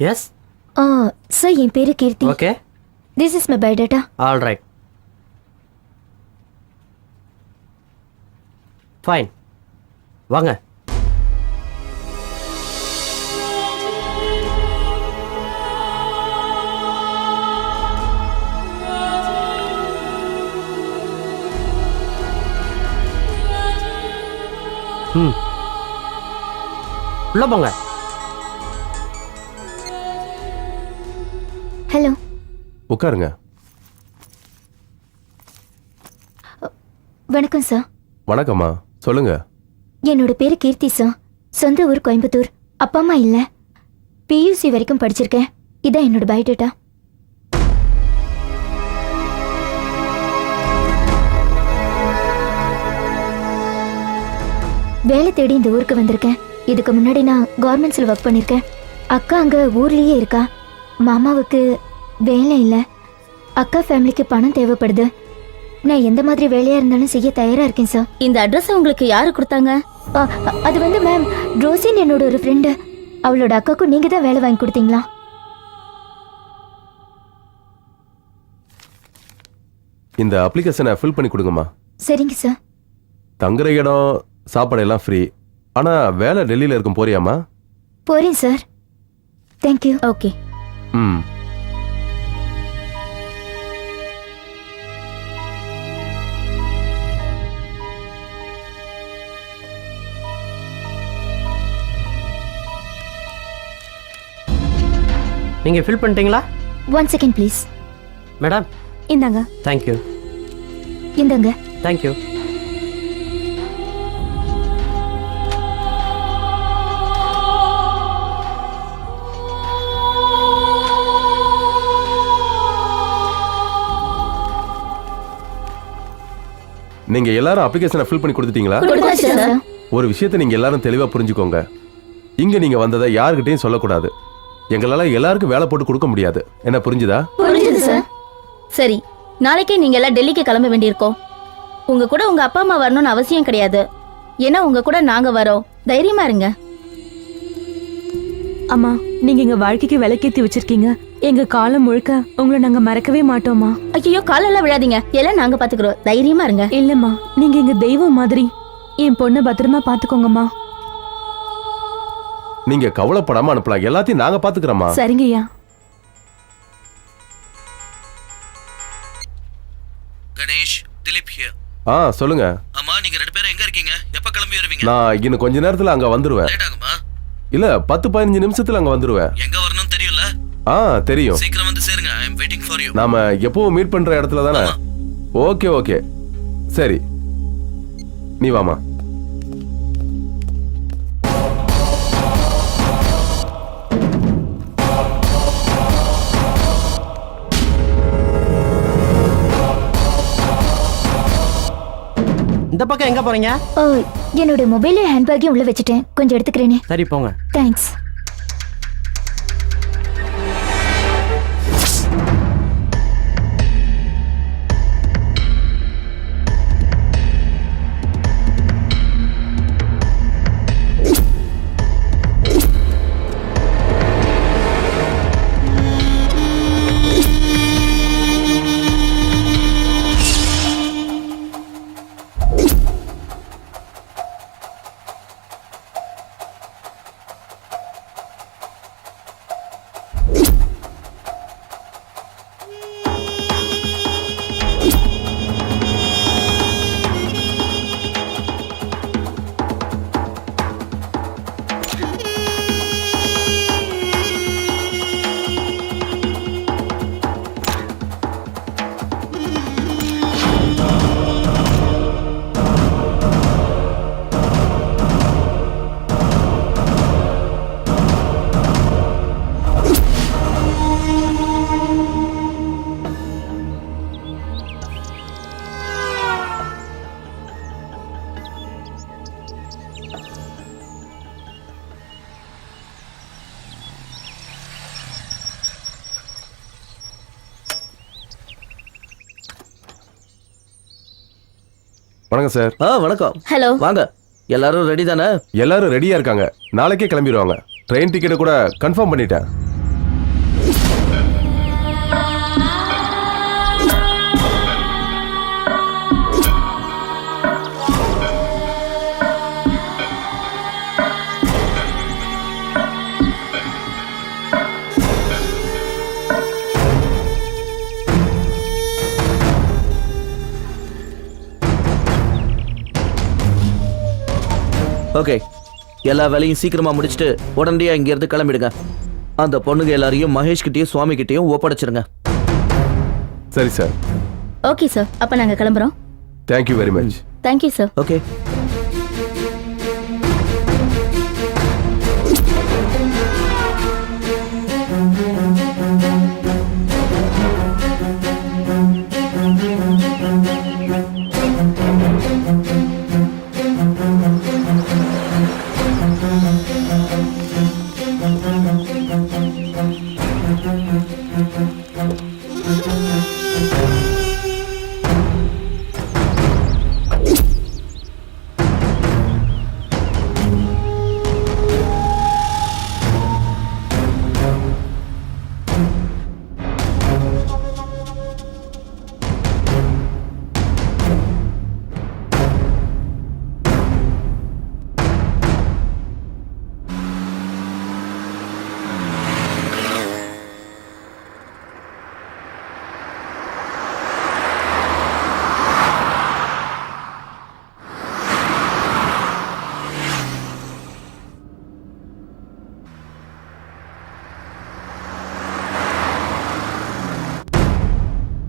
S. Sir என் பேரு Keerthi. Okay. This is my biodata. All right. Fine. வாங்க. உள்ள போங்க. ஹலோ. உட்காருங்க. வணக்கம் சார். வணக்கம்மா, சொல்லுங்க. என்னோட பேரு கீர்த்தி சார். சொந்த ஊர் கோயம்புத்தூர். அப்பா அம்மா இல்ல. பியூசி வரைக்கும் படிச்சிருக்கேன். இதான் என்னோட பயோடேட்டா. வேலை தேடி இந்த ஊருக்கு வந்திருக்கேன். இதுக்கு முன்னாடி நான் கவர்மெண்ட்ஸ்ல ஒர்க் பண்ணிருக்கேன். அக்கா அங்க ஊர்லயே இருக்கா. மாமாவுக்கு வேலை இல்ல. அக்கா ஃபேமிலிக்கு பணம் தேவைப்படுது. நான் எந்த மாதிரி வேலையா இருந்தாலும் செய்ய தயாரா இருக்கேன் சார். இந்த அட்ரஸ் உங்களுக்கு யாரு கொடுத்தாங்க? அது வந்து மேம், ரோசின் என்னோட ஒரு ஃப்ரெண்டு. அவளோட அக்காக்கும் நீங்க தான் வேலை வாங்கி கொடுத்தீங்களா? இந்த அப்ளிகேஷனை ஃபில் பண்ணி கொடுங்கம்மா. சரிங்க சார். தங்குற இடம், சாப்பாடு எல்லாம் ஃப்ரீ. ஆனா வேலை டெல்லியில இருக்கும், போறியாம்மா? போறேன் சார். தேங்க்யூ. ஓகே. ம். நீங்க ஃபில் பண்ணிட்டீங்களா? 1 செகண்ட் ப்ளீஸ். மேடம் இந்தாங்க. தேங்க்யூ. இந்தாங்க. தேங்க்யூ. நீங்க எல்லாரும் அப்ளிகேஷனை ஃபில் பண்ணி கொடுத்துட்டீங்களா? கொடுத்தாச்சு சார். ஒரு விஷயத்தை நீங்க எல்லாரும் தெளிவா புரிஞ்சுக்கோங்க. இங்க நீங்க வந்ததை யாருக்கிட்டையும் சொல்லக்கூடாது. எங்களால எல்லாருக்கும் வேலை போட்டு கொடுக்க முடியாது. என்ன புரிஞ்சுதா? புரிஞ்சுது சார். சரி, நாளைக்கே நீங்க எல்லாம் டெல்லிக்கு கிளம்ப வேண்டியிருக்கோம். உங்க கூட உங்க அப்பா அம்மா வரணும்னு அவசியம் கிடையாது. ஏன்னா உங்க கூட நாங்க வரோம். தைரியமா இருங்க. அம்மா, நீங்க எங்க வாழ்க்கைக்கு விளக்கேத்தி வச்சிருக்கீங்க. எங்க காலம் முழுக்க உங்களை நாங்க மறக்கவே மாட்டோமா. ஐயோ, காலெல்லாம் விழாதீங்க. எல்லாம் நாங்க பாத்துக்கிறோம். தைரியமா இருங்க. இல்லம்மா, நீங்க எங்க தெய்வம் மாதிரி. என் பொண்ணை பத்திரமா பாத்துக்கோங்கம்மா. நீங்க கவலைப்படாம அனுப்பலாம். எல்லாத்தையும் நாங்க பாத்துக்கிறோமா. சரிங்கய்யா. கணேஷ், திலீப் ஹியர். சொல்லுங்க. ஆமா, நீங்க ரெண்டு பேரும் எங்க இருக்கீங்க? எப்ப கிளம்பி வருவீங்க? நான் இன்னும் கொஞ்ச நேரத்துல அங்க வந்துருவேன். லேட் ஆகுமா? இல்ல, 10-15 நிமிஷத்துல அங்க வந்துருவேன். எங்க வரணும் தெரியும்ல? தெரியும். சீக்கிரம் வந்து சேருங்க. ஐ அம் வெயிட்டிங் ஃபார் யூ. நாம எப்பவும் மீட் பண்ற இடத்துல தானே? ஓகே ஓகே, சரி, நீ வாமா. இந்த பக்கம் எங்க போறீங்க? என்னோட மொபைல் ஹேண்ட்பேக்கையும் உள்ள வச்சுட்டேன். கொஞ்சம் எடுத்துக்கிறேனே. சரி போங்க. தேங்க்ஸ். வணக்கம் சார். வணக்கம். ஹலோ. வாங்க. எல்லாரும் ரெடி தானே? எல்லாரும் ரெடியா இருக்காங்க. நாளைக்கே கிளம்பிடுவாங்க. ட்ரெயின் டிக்கெட் கூட கன்ஃபார்ம் பண்ணிட்டேன். ஓகே, எல்லா வேலையும் சீக்கிரமா முடிச்சுட்டு உடனடியா இங்க இருந்து கிளம்பிடுங்க. அந்த பொண்ணுங்க எல்லாரையும் மகேஷ் கிட்டயும் சுவாமி கிட்டயும் ஒப்படைச்சிருங்க. சரி சார், ஓகே சார், அப்ப நாங்க கிளம்புறோம். Thank you very much. Thank you sir. Okay.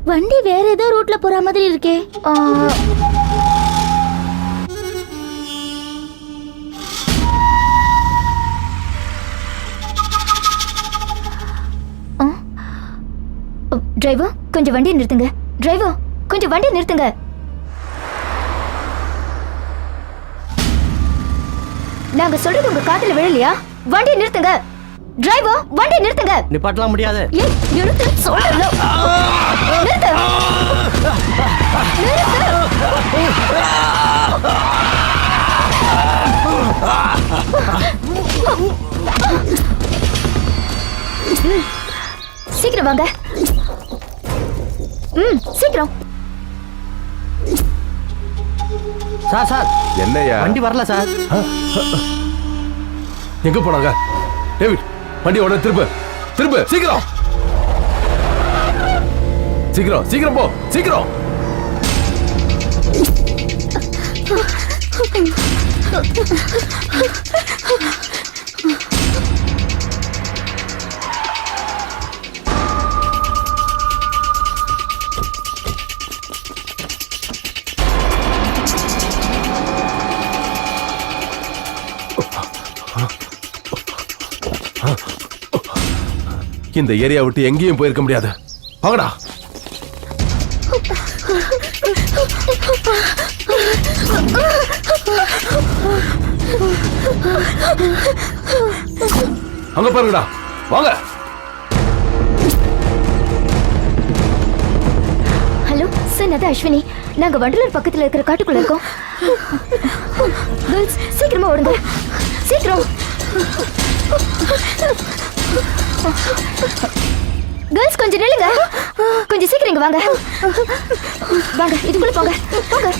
வண்டி வேற ஏதோ ரூட்ல போற மாதிரி இருக்கே. டிரைவர் கொஞ்சம் வண்டியை நிறுத்துங்க. டிரைவர் கொஞ்சம் வண்டியை நிறுத்துங்க. நாங்க சொல்றது உங்க காதுல விழலையா? வண்டியை நிறுத்துங்க. டிரைவர் வண்டியை நிறுத்துங்க. நிப்பாட்டலாம் முடியாது. ஏய், நிறுத்து சொல்றேன். நிறுத்து. சீக்கிரம் வாங்க. சீக்கிரம். சார் சார், என்னையா வண்டி வரல சார். எங்க போனாங்க? டேவிட், வண்டி உடனே திருப்பு திருப்பு, சீக்கிரம் சீக்கிரம் சீக்கிரம் போ, சீக்கிரம். இந்த ஏரியா விட்டு எங்கேயும் போயிருக்க முடியாது. வாங்கடா. அங்க பாருங்கடா, வாங்க. ஹலோ சார், நான் தான் அஸ்வினி. நாங்க வண்டலூர் பக்கத்துல இருக்கிற காட்டுக்குள்ள இருக்கோம். கேர்ள்ஸ் சீக்கிரமா ஓடுங்க, சீக்கிரம். கேர்ள்ஸ் கொஞ்சம் நில்லுங்க, கொஞ்சம் சீக்கிரம் இங்க வாங்க. வாங்க, இதுக்குள்ள போங்க போங்க.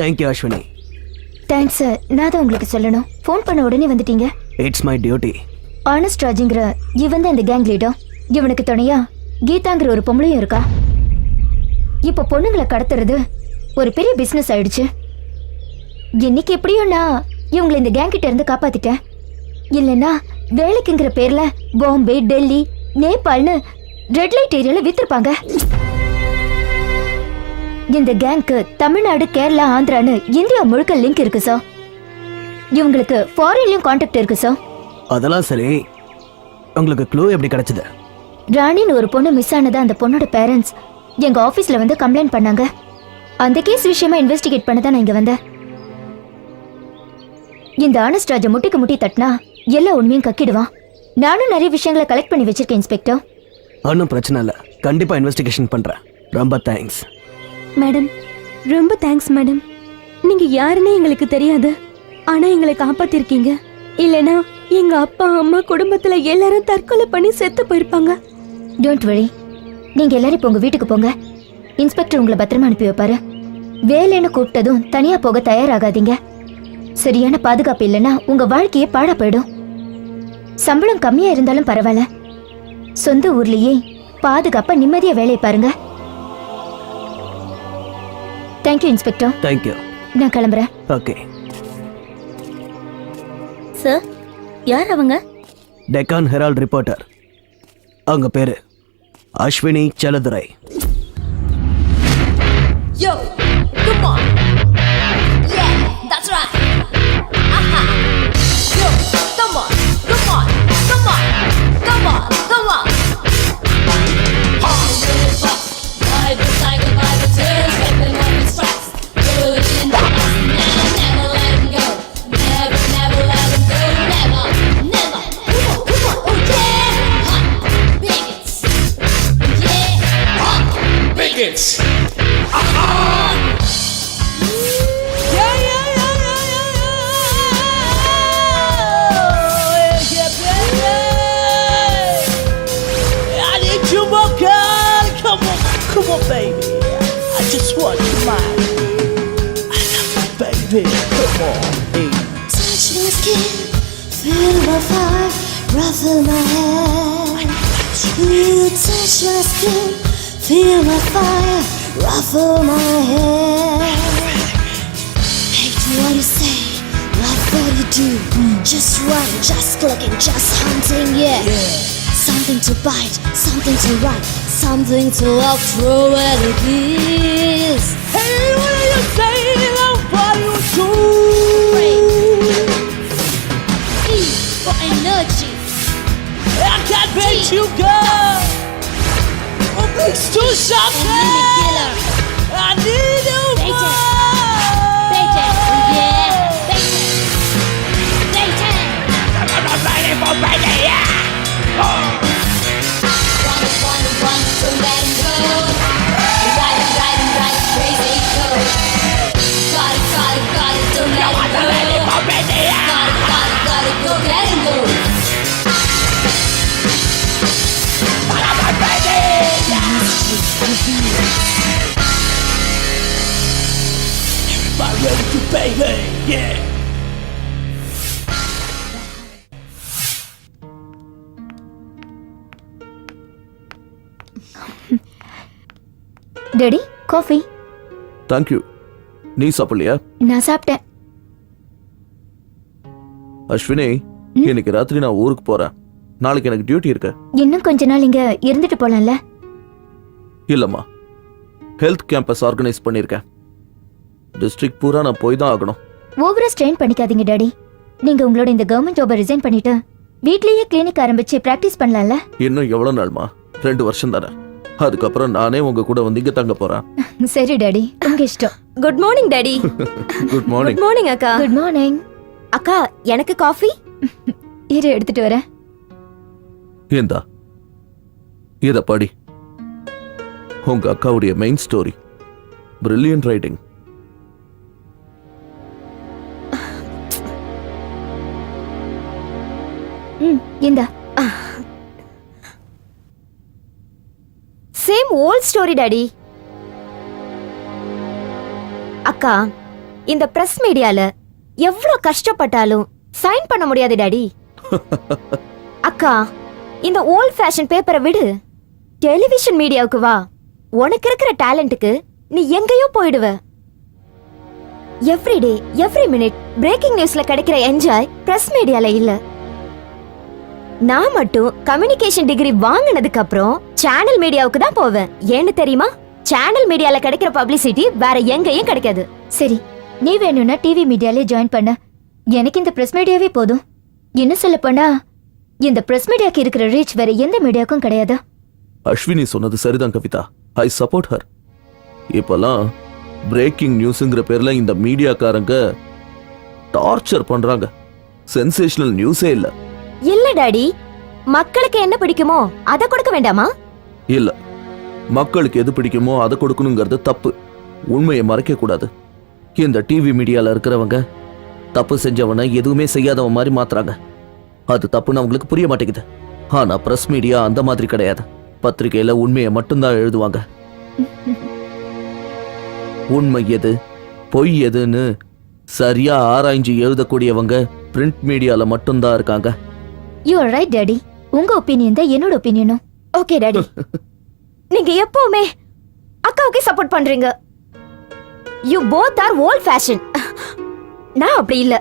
தேங்க்யூ அஸ்வினி. Thanks sir. நான் தான் உங்களுக்கு சொல்லணும். ஃபோன் பண்ண உடனே வந்துட்டீங்க. It's my duty. ஆனஸ்ட் ராஜுங்கிற இவன் தான் இந்த கேங் லீடர். இவனுக்கு துணையா கீதாங்கிற ஒரு பொம்பளையும் இருக்கா. இப்போ பொண்ணுங்களை கடத்துறது ஒரு பெரிய பிசினஸ் ஆயிடுச்சு. இன்னைக்கு எப்படியோ நான் இவங்களை இந்த கேங் கிட்ட இருந்து காப்பாத்திட்டேன். இல்லைன்னா வேலைக்குங்கிற பேர்ல பாம்பே, டெல்லி, நேபாள்னு ரெட் லைட் ஏரியால வித்திருப்பாங்க. இந்த கேங்க்கு தமிழ்நாடு, கேரளா, ஆந்திரான்னு இந்தியா முழுக்க லிங்க் இருக்கு சார். இவங்களுக்கு ஃபாரின்லயும் கான்டாக்ட் இருக்கு சார். அதெல்லாம் சரி, உங்களுக்கு க்ளூ எப்படி கிடைச்சது? ராணின்னு ஒரு பொண்ணு மிஸ் ஆனதா அந்த பொண்ணோட பேரண்ட்ஸ் எங்க ஆபீஸ்ல வந்து கம்ப்ளைண்ட் பண்ணாங்க. அந்த கேஸ் விஷயமா இன்வெஸ்டிகேட் பண்ண தான் நான் இங்க வந்தேன். இந்த ஆனஸ்ட் ராஜை முட்டிக்கு முட்டி தட்டினா எல்லா உண்மையும் கக்கிடுவான். நானும் நிறைய விஷயங்களை கலெக்ட் பண்ணி வச்சிருக்கேன் இன்ஸ்பெக்டர். ஒன்றும் பிரச்சனை இல்லை, கண்டிப்பா இன்வெஸ்டிகேஷன் பண்றேன். ரொம்ப தேங்க்ஸ் மேடம், ரொம்ப தேங்க்ஸ் மேடம். நீங்க யாருன்னு எங்களுக்கு தெரியாது, ஆனா எங்களை காப்பாத்திருக்கீங்க. இல்லனா எங்க அப்பா அம்மா குடும்பத்துல எல்லாரும் தற்கொலை பண்ணி செத்து போயிருப்பாங்க. டோன்ட் வரி, நீங்க எல்லாரும் இப்போ உங்க வீட்டுக்கு போங்க. இன்ஸ்பெக்டர் உங்களை பத்திரமா அனுப்பி வைப்பாரு. வேலைன்னு கூப்பிட்டதும் தனியா போக தயாராகாதீங்க. சரியான பாதுகாப்பு இல்லைன்னா உங்க வாழ்க்கையே பாழா போயிடும். சம்பளம் கம்மியா இருந்தாலும் பரவாயில்ல, சொந்த ஊர்லயே பாதுகாப்பா நிம்மதியா வேலையை பாருங்க. Thank you inspector. தேங்க்யூ. நான் கிளம்புறேன். ஓகே. சார், யார் அவங்க? டெக்கான் ஹெரால்ட் ரிப்போர்ட்டர். அவங்க பேரு Ashwini Chelladurai. Yo, come on. Yeah, that's right. Aha. Yo, come on, come on, come on, come on, come on. Ride the cycle by the tail, stepping on the tracks. Good in the past, now never let him go. Never, never let him go. Never, never. Come on, oh yeah. Hot bigots. Yeah, hot bigots. Come on, baby. I just want you mine. I love you, baby. Come on, hey. Touch my skin, feel my fire, ruffle my hair. You touch my skin, feel my fire, ruffle my hair. Hate what you say, love what you do. Just run, just clicking, just hunting, yeah. Something to bite, something to write, something to walk through where it is. Hey, what are you saying? What do you do? E for energy. I can't bet you, girl. Oh, please do something. Killer. I need you, Bacon. girl. Bacon, yeah, bacon. Bacon. I'm ready for bacon, yeah. Run, don't let him go. Ride him, crazy go. Got it, don't let him go. Got it, go get him, go. Everybody ready to baby, yeah. Daddy, coffee. Thank you. நீ சாப்பிடலையா? நான் சாப்பிட்டேன். அஸ்வினி, இன்னைக்கு ராத்திரி நான் ஊருக்கு போறேன். நாளைக்கு எனக்கு டியூட்டி இருக்கு. இன்னும் கொஞ்ச நாள் இங்க இருந்துட்டு போலாம்ல? இல்லம்மா, ஹெல்த் கேம்பஸ் ஆர்கனைஸ் பண்ணிருக்கேன். டிஸ்ட்ரிக்ட் பூரா நான் போய் தான் ஆகணும். ஓவரா ஸ்ட்ரெயின் பண்ணிக்காதீங்க டாடி. நீங்க உங்களோட இந்த கவர்மெண்ட் ஜாபை ரிசைன் பண்ணிட்டு வீட்லயே கிளினிக் ஆரம்பிச்சு பிராக்டிஸ் பண்ணலாம்ல? இன்னும் எவ்வளவு நாள்மா? 2 வருஷம் தானே. அதுக்கப்புறம் நானே உங்க கூட வந்து இங்க தங்க போறேன். சரி டாடி, உங்க இஷ்டம். Good morning daddy. Good morning. Good morning அக்கா. Good morning. அக்கா, எனக்கு காஃபி. இரு, எடுத்துட்டு வரேன். ஏந்தா, இத படி. உங்க அக்காவுடைய மெயின் ஸ்டோரி. Brilliant writing. இந்தா. Same old story daddy. அக்கா, இந்த பிரஸ் மீடியால எவ்வளவு கஷ்டப்பட்டாலும் சைன் பண்ண முடியாது டாடி. அக்கா, இந்த ஓல்ட் ஃபேஷன் பேப்பரை விடு, டெலிவிஷன் மீடியாவுக்கு வா. உனக்கு இருக்கிற டேலண்ட்டுக்கு நீ எங்கேயோ போயிடுவ. எவ்ரிடே எவ்ரி மினிட் பிரேக்கிங் நியூஸ்ல கிடைக்கிற என்ஜாய் பிரஸ் மீடியால இல்ல. நான் மட்டும் கம்யூனிகேஷன் டிகிரி வாங்கினதுக்கு அப்புறம் சேனல் மீடியாவுக்கு தான் போவேன். ஏன்னு தெரியுமா? சேனல் மீடியால கிடைக்கிற பப்ளிசிட்டி வேற எங்கேயும் கிடைக்காது. சரி, நீ வேணும்னா டிவி மீடியாலே ஜாயின் பண்ண. எனக்கு இந்த பிரஸ் மீடியாவே போதும். என்ன சொல்ல போனா இந்த பிரஸ் மீடியாக்கு இருக்கிற ரீச் வேற எந்த மீடியாவுக்கும் கிடையாது. அஸ்வினி சொன்னது சரிதான் கவிதா. I support her. இப்பெல்லாம் பிரேக்கிங் நியூஸ்ங்கிற பேர்ல இந்த மீடியாக்காரங்க டார்ச்சர் பண்றாங்க. சென்சேஷனல் நியூஸே இல்ல. இல்ல டாடி, மக்களுக்கு என்ன பிடிக்குமோ அதை கொடுக்க வேண்டாமா? இல்ல, மக்களுக்கு எது பிடிக்குமோ அதை கொடுக்கணுங்கிறது தப்பு. உண்மையை மறைக்க கூடாது. இந்த டிவி மீடியால இருக்கிறவங்க தப்பு செஞ்சவனை எதுவுமே செய்யாதவன் மாதிரி மாத்துறாங்க. அது தப்புன்னு அவங்களுக்கு புரிய மாட்டேங்குது. ஆனா பிரஸ் மீடியா அந்த மாதிரி கிடையாது. பத்திரிகையில உண்மையை மட்டும்தான் எழுதுவாங்க. உண்மை எது பொய் எதுன்னு சரியா ஆராய்ஞ்சு எழுதக்கூடியவங்க பிரிண்ட் மீடியால மட்டும்தான் இருக்காங்க. You are right daddy. உங்க ஒப்பீனியன் தான் என்னோட ஒப்பீனியனும். ஓகே டாடி, நீங்க எப்பவுமே அக்காவுக்கு சப்போர்ட் பண்றீங்க. You both are volt fashion. நான் அப்படி இல்ல.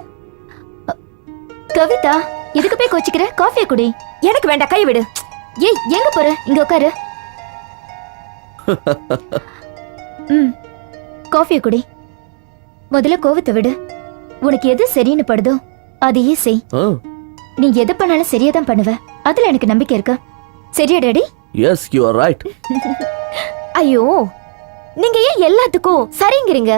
கவிதா, இதுக்கு போய் கோச்சிக்கிற? காஃபியை குடி. எனக்கு வேண்டாம், கை விடு. ஏய், எங்க போற? இங்க உட்காரு. காஃபியை குடி. முதல்ல கோவத்தை விடு. உனக்கு எது சரின்னு படுதோ அதையே செய். நீ எது பண்ணாலும் சரியா தான் பண்ணுவ. அதுல எனக்கு நம்பிக்கை இருக்கு. சரியா daddy? Yes, you are right. ஐயோ, நீங்க ஏன் எல்லாத்துக்கும் சரிங்கிறீங்க?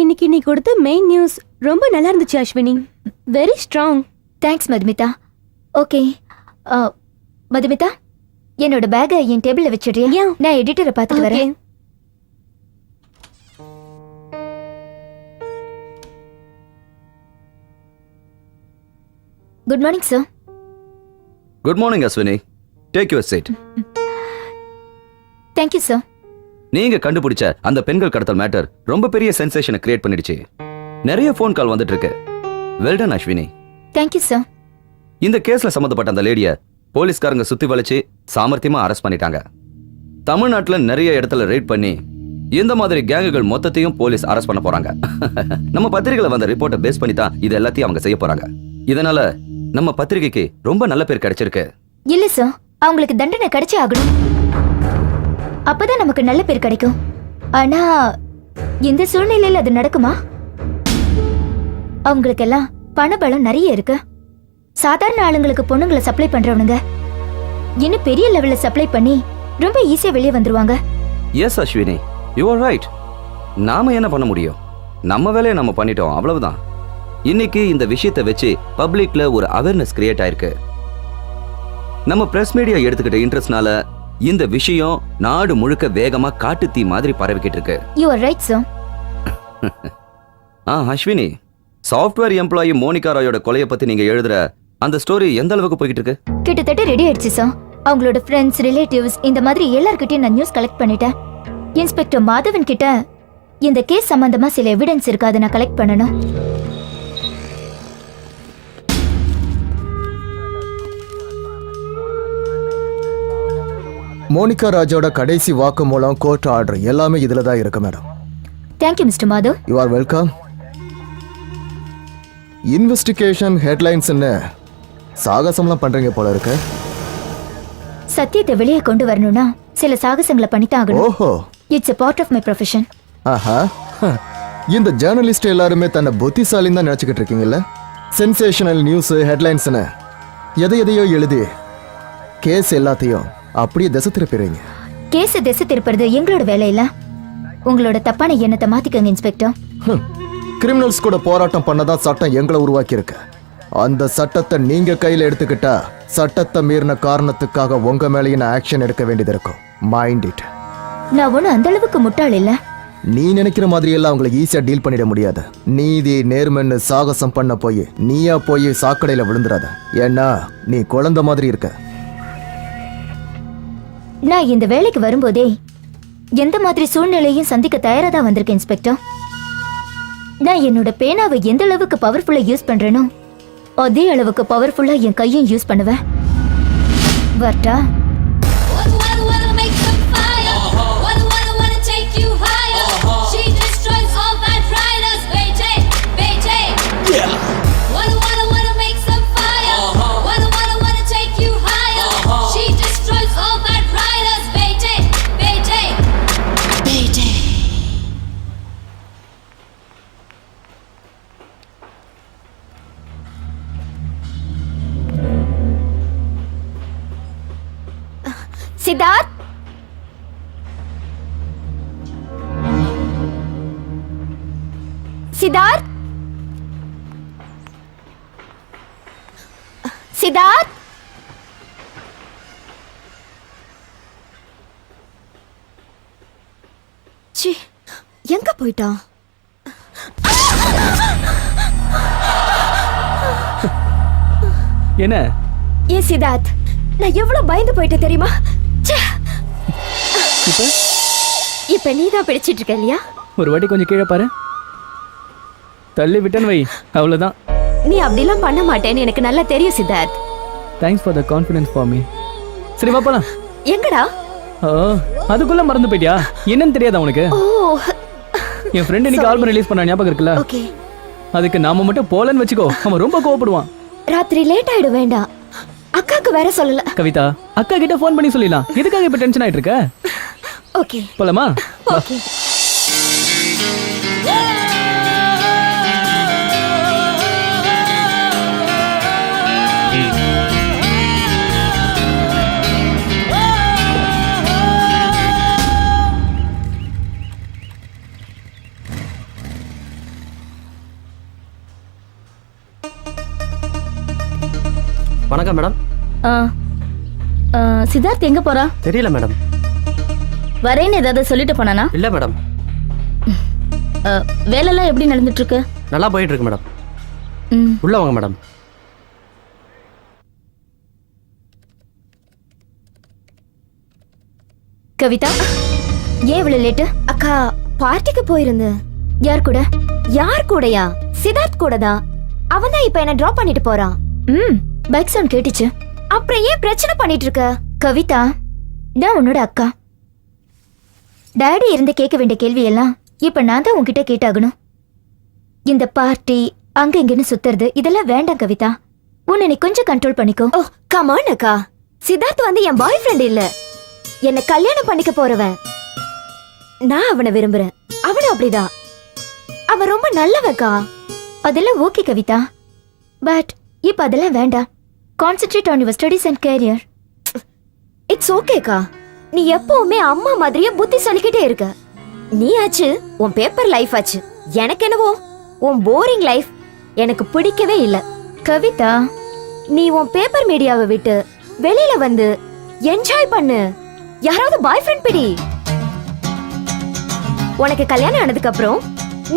இன்னைக்கு நீ கொடுத்த மெயின் நியூஸ் ரொம்ப நல்லா இருந்துச்சு Ashwini. Very strong. Thanks Madhumitha. Okay Madhumitha, என்னோட பேக்கை என் டேபிள்ல வச்சிடுறியா? நான் எடிட்டரை பார்த்துட்டு வரேன். Good morning sir. Good morning Ashwini. Take your seat. Thank you sir. நீங்க கண்டுபிடிச்ச அந்த பெண்கள் கடத்தல் மேட்டர் ரொம்ப பெரிய சென்சேஷனை கிரியேட் பண்ணிடுச்சு. நிறைய ஃபோன் கால் வந்துட்டு இருக்கு. Well done Ashwini. Thank you sir. இந்த கேஸ்ல சம்பந்தப்பட்ட அந்த லேடிய போலீஸ்காரங்க சுத்தி வளைச்சு சாமர்த்தியமா அரெஸ்ட் பண்ணிட்டாங்க. தமிழ்நாட்டுல நிறைய இடத்துல ரெய்ட் பண்ணி இந்த மாதிரி கேங்குகள் மொத்தத்தையும் போலீஸ் அரெஸ்ட் பண்ண போறாங்க. நம்ம பத்திரிகையில வந்த ரிப்போர்ட்டை பேஸ் பண்ணி தான் இது எல்லாத்தையும் அவங்க செய்ய போறாங்க. இதனால நம்ம பத்திரிகைக்கு ரொம்ப நல்ல பேர் கிடைச்சிருக்கு. இல்ல சார், அவங்களுக்கு தண்டனை கிடைச்சே ஆகணும். அப்பதான் நமக்கு நல்ல பேர் கிடைக்கும். ஆனா இந்த சூழ்நிலையில அது நடக்குமா? அவங்களுக்கெல்லாம் பணபலம் நிறைய இருக்கு. சாதாரண ஆளுங்களுக்கு பொண்ணுங்களை சப்ளை பண்றவனுங்க இன்னும் பெரிய லெவல்ல சப்ளை பண்ணி ரொம்ப ஈஸியா வெளியே வந்துருவாங்க. Yes Ashwini, you are right. நாம என்ன பண்ண முடியும்? நம்ம வேலையை நம்ம பண்ணிட்டோம், அவ்வளவுதான். இன்னைக்கு இந்த விஷயத்தை வச்சு பப்ளிக்ல ஒரு அவேர்னஸ் கிரியேட் ஆயிருக்கு. நம்ம பிரஸ் மீடியா எடுத்துக்கிட்ட இன்ட்ரெஸ்ட்னால இந்த விஷயம் நாடு முழுக்க வேகமா காட்டு தீ மாதிரி பரவிக்கிட்டு இருக்கு. You are right sir. Ashwini, software employee Monica ராயோட கொலையை பத்தி நீங்க எழுதுற அந்த ஸ்டோரி எந்த அளவுக்கு போய்கிட்டு இருக்கு? கிட்டத்தட்ட ரெடி ஆயிடுச்சு சார். அவங்களோட ஃப்ரெண்ட்ஸ், ரிலேட்டிவ்ஸ், இந்த மாதிரி எல்லார்கிட்டயும் நான் நியூஸ் கலெக்ட் பண்ணிட்டேன். இன்ஸ்பெக்டர் மாதவன் கிட்ட இந்த கேஸ் சம்பந்தமா சில எவிடன்ஸ் இருக்கு, அதை நான் கலெக்ட் பண்ணணும். மோனிகா ராஜோட கடைசி வாக்கு மூலம் கோர்ட் ஆர்டர் எல்லாமே இதுல தான் இருக்கு madam. Thank you mister Madhav. You are welcome. Investigation ஹெட்லைன்ஸ்னு சாகசம்லாம் பண்றீங்க போல இருக்கு. சத்தியத்தை வெளியே கொண்டு வரணும்னா சில சாகசங்களை பண்ணித்தான் ஆகணும். ஓஹோ, it's a part of my profession. ஆஹா, இந்த ஜேர்னலிஸ்ட் எல்லாருமே தன்னை புத்திசாலின்னு தான் நினைச்சுக்கிட்டு இருக்கீங்கல்ல. சென்சேஷனல் நியூஸ் ஹெட்லைன்ஸ்னு எதையோ எழுதி கேஸ் எல்லாத்தையும் அப்படியே திசை திருப்பிடுறீங்க. கேஸ் திசை திருப்புறது எங்களோட வேலை இல்ல. உங்களோட தப்பான எண்ணத்தை மாத்திக்கங்க இன்ஸ்பெக்டர். கிரிமினல்ஸ் கூட போராட்டம் பண்ணதான் சட்டம் எங்களை உருவாக்கி இருக்கு. அந்த சட்டத்தை நீங்க கையில எடுத்துக்கிட்டா சட்டத்தை மீறின காரணத்துக்காக உங்க மேலேயே ஆக்ஷன் எடுக்க வேண்டியது இருக்கும். Mind it. நான் ஒன்னும் அந்த அளவுக்கு முட்டாள் இல்ல. நீ நினைக்கிற மாதிரி எல்லாம் அவங்களை ஈஸியா டீல் பண்ணிட முடியாது. நீதி நேர்மைன்னு சாகசம் பண்ண போய் நீயா போய் சாக்கடையில விழுந்துடாத. ஏன்னா நீ குழந்தை மாதிரி இருக்க. நான் இந்த வேலைக்கு வரும்போதே எந்த மாதிரி சூழ்நிலையும் சந்திக்க தயாரா தான் வந்திருக்கேன் இன்ஸ்பெக்டர். நான் என்னோட பேனாவை எந்த அளவுக்கு பவர்ஃபுல்லா யூஸ் பண்றேனோ அதே அளவுக்கு பவர்ஃபுல்லா என் கையும் யூஸ் பண்ணுவேன். வரட்டா? சித்தார்த், சித்தார்த், சித்தார்த். சி, எங்க போயிட்டான்? என்ன ஏ சித்தார்த், நான் எவ்வளவு பயந்து போயிட்டேன் தெரியுமா? ச்சே. இப்ப நீ தான் பிடிச்சிட்டு இருக்க இல்லையா? ஒரு வாட்டி கொஞ்சம் கீழே பாரு. தள்ளி விட்டேன்னு வை, அவ்வளோதான். நீ அப்படிலாம் பண்ண மாட்டேன்னு எனக்கு நல்லா தெரியும் Siddharth. Thanks for the confidence for me. சரி வா போலாம். எங்கடா? ஓ, அதுக்குள்ள மறந்து போயிட்டியா? என்னன்னு தெரியாதா உனக்கு? ஓ, என் ஃப்ரெண்ட் இன்னைக்கு ஆல்பம் ரிலீஸ் பண்ண ஞாபகம் இருக்குல்ல? ஓகே. அதுக்கு நாம மட்டும் போலன்னு வச்சுக்கோ, அவன் ரொம்ப கோவப்படுவான். ராத்திரி லேட் ஆயிடும், வேண்டாம். அக்காக்கு வேற சொல்லல. கவிதா, அக்கா கிட்ட ஃபோன் பண்ணி சொல்லிடலாம். எதுக்காக இப்ப டென்ஷன் ஆயிட்டு இருக்க? ஓகே. போலாமா? ஓகே. வணக்கம் மேடம். சித்தார்த் எங்க போறா? தெரியல மேடம். வரேன்னு ஏதாவது சொல்லிட்டு போனானா? இல்ல மேடம். வேலைலாம் எப்படி நடந்துட்டு இருக்கு? நல்லா போயிட்டு இருக்கு மேடம். ம். உள்ள வாங்க மேடம். கவிதா, ஏன் இவ்வளவு லேட்டு? அக்கா, பார்ட்டிக்கு போயிருந்தேன். யார் கூட? யார் கூடயா? சித்தார்த் கூட தான். அவன் தான் இப்ப என்ன டிராப் பண்ணிட்டு போறான். பைக் சவுண்ட் கேட்டுச்சு. அப்புறம் ஏன் பிரச்சனை பண்ணிட்டு இருக்க? கவிதா, நான் உன்னோட அக்கா. டாடி இருந்து கேட்க வேண்டிய கேள்வி எல்லாம் இப்ப நான் தான் உன்கிட்ட கேட்டாகணும். இந்த பார்ட்டி அங்க இங்கன்னு சுத்துறது இதெல்லாம் வேண்டாம் கவிதா. உன்னை நீ கொஞ்சம் கண்ட்ரோல் பண்ணிக்கோ. ஓ, கம் ஆன் அக்கா. சித்தார்த் வந்து என் பாய் ஃப்ரெண்ட் இல்ல, என்ன கல்யாணம் பண்ணிக்க போறவன். நான் அவனை விரும்புறேன், அவனும் அப்படிதான். அவன் ரொம்ப நல்லவக்கா. அதெல்லாம் ஓகே கவிதா, பட் இப்ப அதெல்லாம் வேண்டாம். Concentrate on your studies and carrier. It's ஓகேக்கா. நீ எப்பவுமே அம்மா மாதிரியே புத்தி சொல்லிக்கிட்டே இருக்க. நீ ஆச்சு உன் பேப்பர் லைஃப் ஆச்சு. எனக்கு என்னவோ உன் போரிங் லைஃப் எனக்கு பிடிக்கவே இல்ல. கவிதா, நீ உன் பேப்பர் மீடியாவை விட்டு வெளியில வந்து என்ஜாய் பண்ணு. யாராவது பாய் ஃப்ரெண்ட் பிடி. உனக்கு கல்யாணம் ஆனதுக்கு அப்புறம்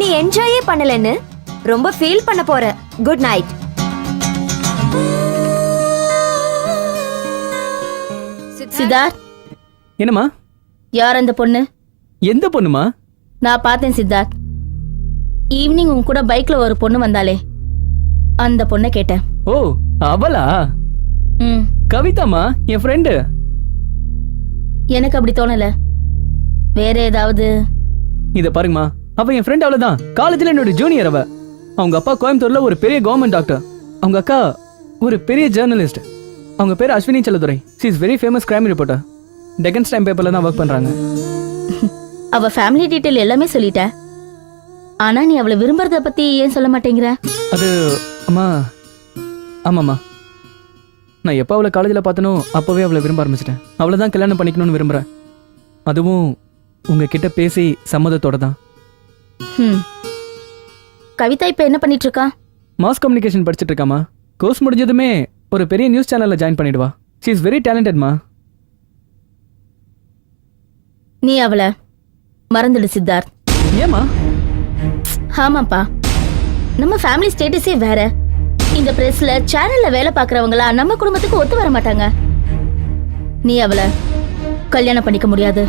நீ என்ஜாயே பண்ணலன்னு ரொம்ப ஃபீல் பண்ண போற. Good night. சித்தார்த், என்னம்மா? யார் அந்த பொண்ணு? எந்த பொண்ணுமா? நான் பார்த்தேன் சித்தார்த். ஈவினிங் உன் கூட பைக்ல ஒரு பொண்ணு வந்தாலே, அந்த பொண்ணை கேட்டேன். ஓ, அவளா? ம். கவிதாமா, என் ஃப்ரெண்டு. எனக்கு அப்படி தோணல. வேற ஏதாவது? இத பாருங்கம்மா, அவ என் ஃப்ரெண்ட். அவ்வளவுதான். காலேஜ்ல என்னோட ஜூனியர் அவ. அவங்க அப்பா கோயம்புத்தூர்ல ஒரு பெரிய கவர்மெண்ட் டாக்டர். அவங்க அக்கா ஒரு பெரிய ஜேர்னலிஸ்ட். அவங்க பேர் Ashwini Chelladurai. She is very famous crime reporter. Deccan's time பேப்பர்ல தான் ஒர்க் பண்றாங்க. அவ ஃபேமிலி டீடைல் எல்லாமே சொல்லிட்ட. ஆனா நீ அவளை விரும்புறத பத்தி ஏன் சொல்ல மாட்டேங்கிற? அது அம்மா, ஆமாம்மா, நான் எப்போ அவளை காலேஜில் பார்த்தனோ அப்போவே அவளை விரும்ப ஆரம்பிச்சிட்டேன். அவளை தான் கல்யாணம் பண்ணிக்கணும்னு விரும்புகிறேன். அதுவும் உங்ககிட்ட பேசி சம்மதத்தோட தான். கவிதா இப்ப என்ன பண்ணிட்டு இருக்கா? மாஸ் கம்யூனிகேஷன் படிச்சுட்டு இருக்காமா. கோர்ஸ் முடிஞ்சதுமே ஒரு பெரிய நியூஸ் சேனலில் ஜாயின் பண்ணிடுவா. ஷீ இஸ் வெரி டேலண்டட்மா. நீ அவளை மறந்துடு சித்தார்த். ஏமா? ஆமாப்பா, நம்ம ஃபேமிலி ஸ்டேட்டஸே வேற. இந்த பிரஸ்ல சேனல்ல வேலை பார்க்கறவங்களா நம்ம குடும்பத்துக்கு ஒத்து வர மாட்டாங்க. நீ அவளை கல்யாணம் பண்ணிக்க முடியாது.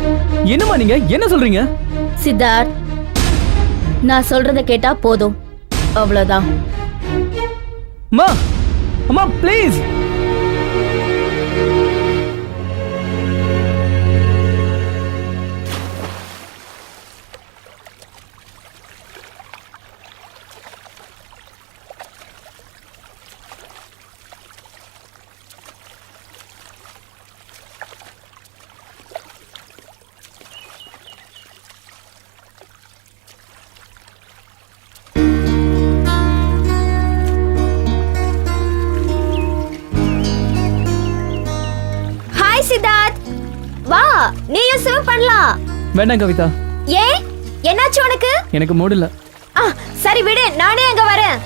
என்னம்மா நீங்க என்ன சொல்றீங்க? சித்தார்த், நான் சொல்றத கேட்டா போதும், அவ்வளவுதான். அம்மா அம்மா ப்ளீஸ். ஹாய் சித்தார்த், வா நீயும் ஸ்விம் பண்ணலாம். வேண்டாம் கவிதா, ஏன், என்னாச்சு உனக்கு? எனக்கு மூடு இல்ல. சரி விடு, நானே அங்க வரேன்.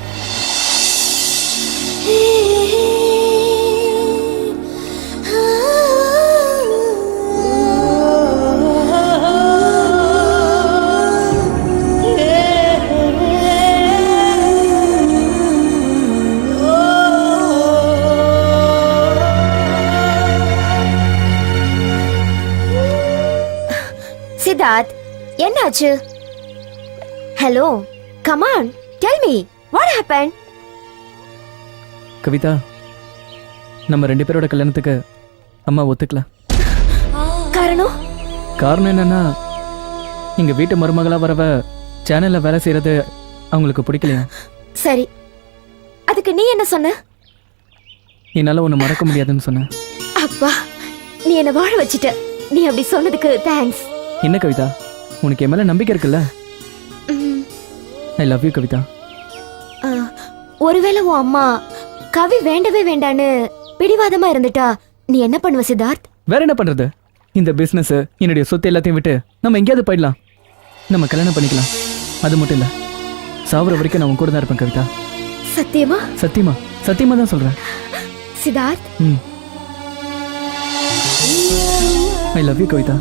சித்தார்த், என்னாச்சு? Hello, come on, tell me what happen? Kavitha, நம்ம 2 பேரோட கல்யாணத்துக்கு அம்மா ஒத்துக்கல. காரணம்? காரணம் என்னன்னா, எங்க வீட்டு மருமகளா வரவ சேனல்ல வேலை செய்யறது அவங்களுக்கு பிடிக்கலையா. சரி, அதுக்கு நீ என்ன சொன்ன? என்னால உன்னை மறக்க முடியாதுன்னு சொன்னேன். அப்பா, நீ என்ன வாழ வச்சிட்ட. நீ அப்படி சொன்னதுக்கு தேங்க்ஸ். என்ன கவிதா, உனக்கு என் மேல நம்பிக்கை இருக்குல்ல? I love you Kavitha. ஒருவேளை உன் அம்மா கவி வேண்டவே வேண்டான்னு பிடிவாதமா இருந்துட்டா நீ என்ன பண்ணுவ சித்தார்த்? வேற என்ன பண்றது? இந்த பிசினஸ், என்னுடைய சொத்து எல்லாத்தையும் விட்டு நம்ம எங்கேயாவது போயிடலாம். நம்ம கல்யாணம் பண்ணிக்கலாம். அது மட்டும் இல்ல, சாவர வரைக்கும் நான் உன் கூட தான் இருப்பேன் கவிதா. சத்தியமா? சத்தியமா, சத்தியமா தான் சொல்றேன். Siddharth, I love you Kavitha.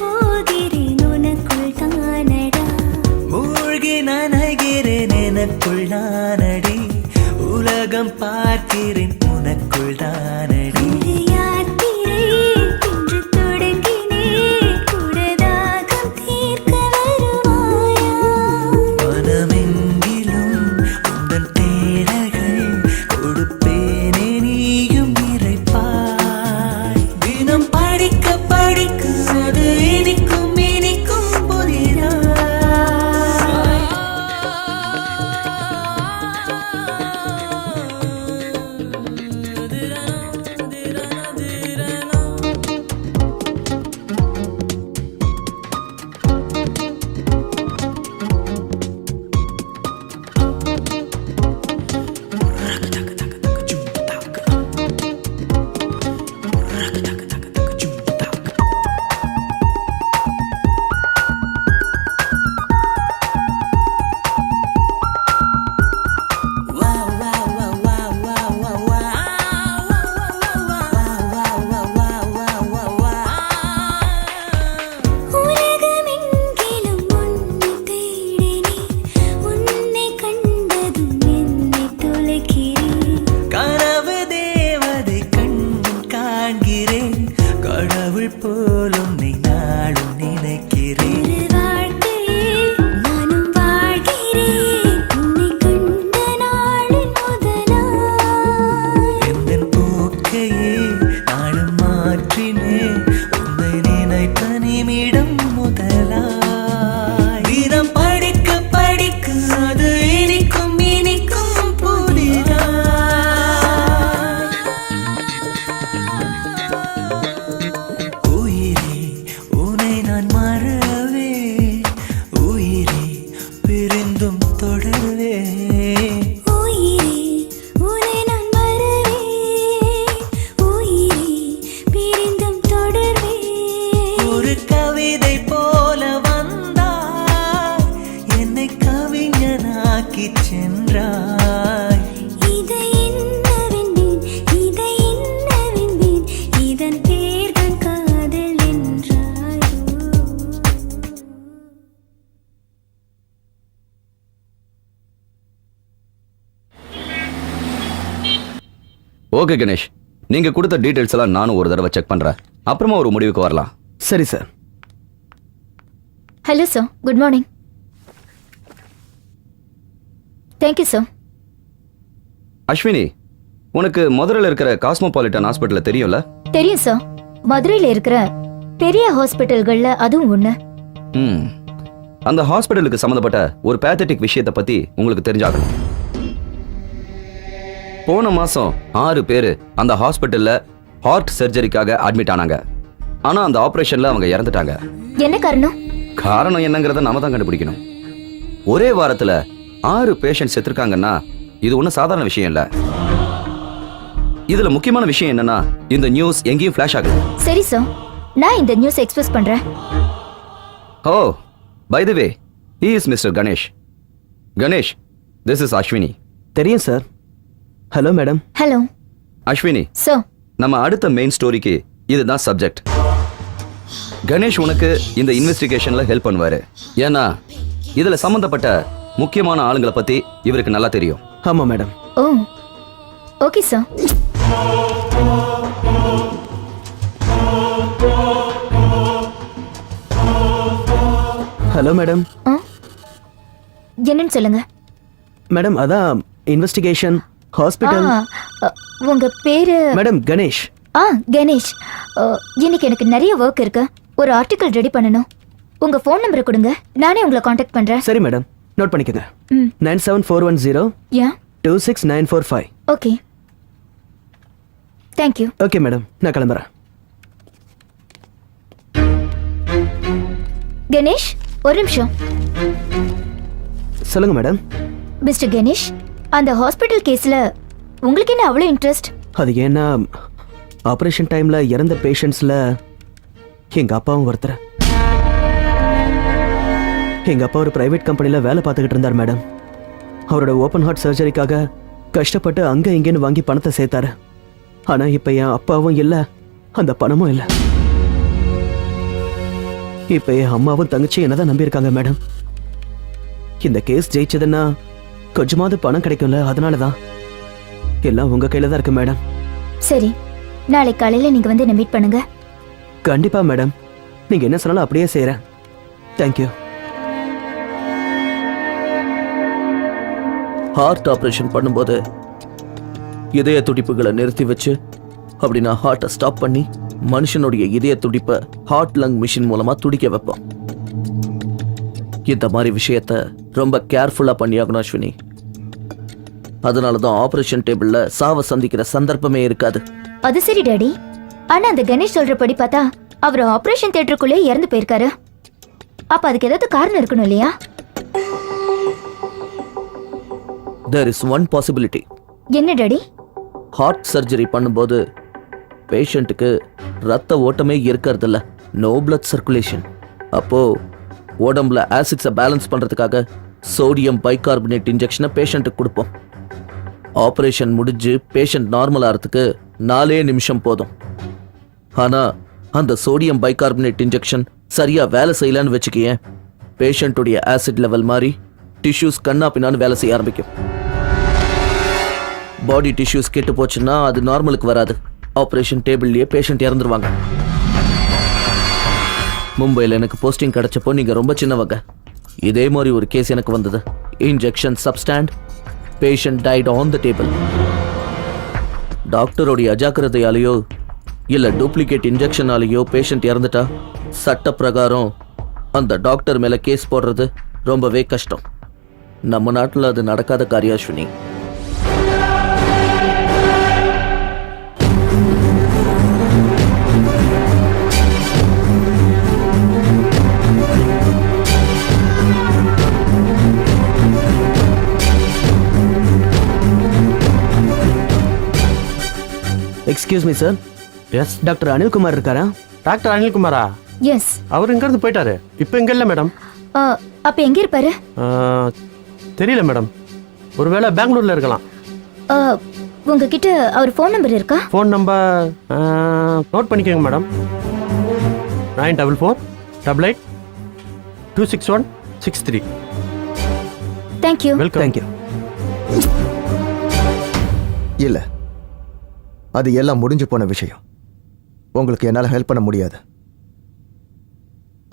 போகிறேன் உனக்குள் தானடா. ஓகே கணேஷ், நீங்க கொடுத்த டீடைல்ஸ் எல்லாம் நானும் ஒரு தடவை செக் பண்றேன். அப்புறமா ஒரு முடிவுக்கு வரலாம். சரி sir. Hello sir, good morning. Thank you sir. Ashwini, உனக்கு மதுரையில் இருக்கிற காஸ்மோபாலிட்டன் ஹாஸ்பிட்டல் தெரியும்ல? தெரியும் சார். மதுரையில் இருக்கிற பெரிய ஹாஸ்பிட்டல்கள்ல அதுவும் ஒண்ணு. ம், அந்த ஹாஸ்பிட்டலுக்கு சம்மந்தப்பட்ட ஒரு பேத்தட்டிக் விஷயத்தை பத்தி உங்களுக்கு தெரிஞ்சாகணும். போன மாசம் 6 பேர் அந்த ஹாஸ்பிட்டல்ல ஹார்ட் சர்ஜரிக்காக அட்மிட் ஆனாங்க. ஆனா அந்த ஆபரேஷன்ல அவங்க இறந்துட்டாங்க. என்ன காரணம்? காரணம் என்னங்கறத நாம தான் கண்டுபிடிக்கணும். ஒரே வாரத்துல 6 பேஷண்ட் செத்துருக்காங்கன்னா இது ஒன்றும் சாதாரண விஷயம் இல்ல. இதுல முக்கியமான விஷயம் என்னன்னா, இந்த நியூஸ் எங்கேயும் ஃபிளாஷ் ஆகுது. சரி சார், நான் இந்த நியூஸ் எக்ஸ்பிரஸ் பண்றேன். Oh, by the way, he is mister Ganesh. Ganesh, this is Ashwini. தெரியும் sir. Hello madam. Hello Ashwini, sir. நம்ம அடுத்த மெயின் ஸ்டோரிக்கு இதுதான் சப்ஜெக்ட். கணேஷ் உனக்கு இந்த இன்வெஸ்டிகேஷன்ல ஹெல்ப் பண்ணுவாரு. ஏன்னா இதுல சம்பந்தப்பட்ட முக்கியமான ஆளுங்களை பத்தி இவருக்கு நல்லா தெரியும். ஆமா மேடம். ஓ, ஓகே சார். Hello madam. என்னன்னு சொல்லுங்க. மேடம், அதான் இன்வெஸ்டிகேஷன் ஹாஸ்பிட்டல். உங்க பேரு? மேடம், கணேஷ். கணேஷ். இன்னைக்கு எனக்கு நிறைய ஒர்க் இருக்கு. ஒரு ஆர்டிக்கல் ரெடி பண்ணணும். உங்க ஃபோன் நம்பரை கொடுங்க, நானே உங்களை காண்டாக்ட் பண்றேன். சரி மேடம், நோட் பண்ணிக்கங்க. 97410 யா 26945. Okay, thank you. ஓகே மேடம், நான் கிளம்புறேன். கணேஷ், ஒரு நிமிஷம். சொல்லுங்க மேடம். மிஸ்டர் கணேஷ், அந்த ஹாஸ்பிட்டல் கேஸ்ல உங்களுக்கு என்ன அவ்வளோ இன்ட்ரெஸ்ட்? அது ஏன்னா ஆபரேஷன் டைம்ல இறந்த பேஷண்ட்ஸ்ல எங்க அப்பாவும் ஒருத்தர். எங்க அப்பா ஒரு பிரைவேட் கம்பெனில வேலை பார்த்துக்கிட்டு இருந்தார் மேடம். அவரோட ஓப்பன் ஹார்ட் சர்ஜரிக்காக கஷ்டப்பட்டு அங்க இங்கேன்னு வாங்கி பணத்தை சேர்த்தாரு. ஆனா இப்ப என் அப்பாவும் இல்ல, அந்த பணமும் இல்ல. இப்ப என் அம்மாவும் தங்கச்சி என்னதான் நம்பியிருக்காங்க மேடம். இந்த கேஸ் ஜெயிச்சதுன்னா கொஞ்சமாவது பணம் கிடைக்கும்ல, அதனாலதான். எல்லாம் உங்க கையில தான் இருக்கு மேடம். சரி, நாளை காலையில நீங்க வந்து என்ன மீட் பண்ணுங்க. கண்டிப்பா மேடம், நீங்க என்ன சொன்னாலும் அப்படியே செய்யறேன். தேங்க்யூ. ஹார்ட் ஆபரேஷன் பண்ணும்போது இதய துடிப்புகளை நிறுத்தி வச்சு அப்படின்னா ஹார்ட்டை ஸ்டாப் பண்ணி மனுஷனுடைய இதய துடிப்பை ஹார்ட் லங் மிஷின் மூலமா துடிக்க வைப்போம். இந்த மாதிரி விஷயத்த ரொம்ப கேர்ஃபுல்லா பண்ணியாகணும் அஸ்வினி. அதனாலதான் ஆபரேஷன் டேபிள்ல சாவ சந்திக்கிற சந்தர்ப்பமே இருக்காது. அது சரி டாடி, ஆனா அந்த கணேஷ் சொல்றபடி பார்த்தா அவர் ஆபரேஷன் தியேட்டருக்குள்ளே இறந்து போயிருக்காரு. அப்ப அதுக்கு ஏதாவது காரணம் இருக்கணும் இல்லையா? There is one possibility. என்ன டாடி? ஹார்ட் சர்ஜரி பண்ணும்போது பேஷண்ட்டுக்கு ரத்த ஓட்டமே இருக்கிறதில்ல, நோ பிளட் சர்க்குலேஷன். அப்போ உடம்புல ஆசிட்ஸை பேலன்ஸ் பண்றதுக்காக சோடியம் பைகார்பனேட் இன்ஜெக்ஷனை பேஷண்ட்டுக்கு கொடுப்போம். ஆபரேஷன் முடிஞ்சு பேஷண்ட் நார்மல் ஆகிறதுக்கு 4 நிமிஷம் போதும். ஆனா அந்த சோடியம் பைகார்பனேட் இன்ஜெக்ஷன் சரியா வேலை செய்யலன்னு வச்சுக்கேன், பேஷண்ட்டுடைய ஆசிட் லெவல் மாதிரி டிஷ்யூஸ் கண்ணா பின்னான்னு வேலை செய்ய ஆரம்பிக்கும். பாடி டிஷ்யூஸ் கெட்டு போச்சுன்னா அது நார்மலுக்கு வராது. ஆபரேஷன் டேபிள்லயே பேஷண்ட் இறந்துருவாங்க. மும்பையில் எனக்கு போஸ்டிங் கிடைச்சப்போ நீங்க ரொம்ப சின்னவங்க. இதே மாதிரி ஒரு கேஸ் எனக்கு வந்தது. Injection substandard, patient died on the table. டாக்டருடைய அஜாக்கிரதையாலேயோ இல்ல டூப்ளிகேட் இன்ஜெக்ஷனாலேயோ பேஷண்ட் இறந்துட்டா சட்ட பிரகாரம் அந்த டாக்டர் மேல கேஸ் போடுறது ரொம்பவே கஷ்டம். நம்ம நாட்டில் அது நடக்காத காரியம் Ashwini. Excuse me sir. Yes. Doctor Anilkumar இருக்காரா? டாக்டர் அனில்குமாரா? எஸ். அவர் இங்கேருந்து போயிட்டாரு. இப்போ இங்கே இல்லை மேடம். அப்ப எங்க இருப்பாரு? தெரியல மேடம். ஒருவேளை பெங்களூர்ல இருக்கலாம். உங்ககிட்ட அவர் ஃபோன் நம்பர் இருக்கா? ஃபோன் நம்பர் நோட் பண்ணிக்கோங்க மேடம். 944888266163. தேங்க்யூ. வெல்கம். தேங்க்யூ. இல்ல, அது எல்லாம் முடிஞ்சு போன விஷயம். உங்களுக்கு என்னால் ஹெல்ப் பண்ண முடியாது.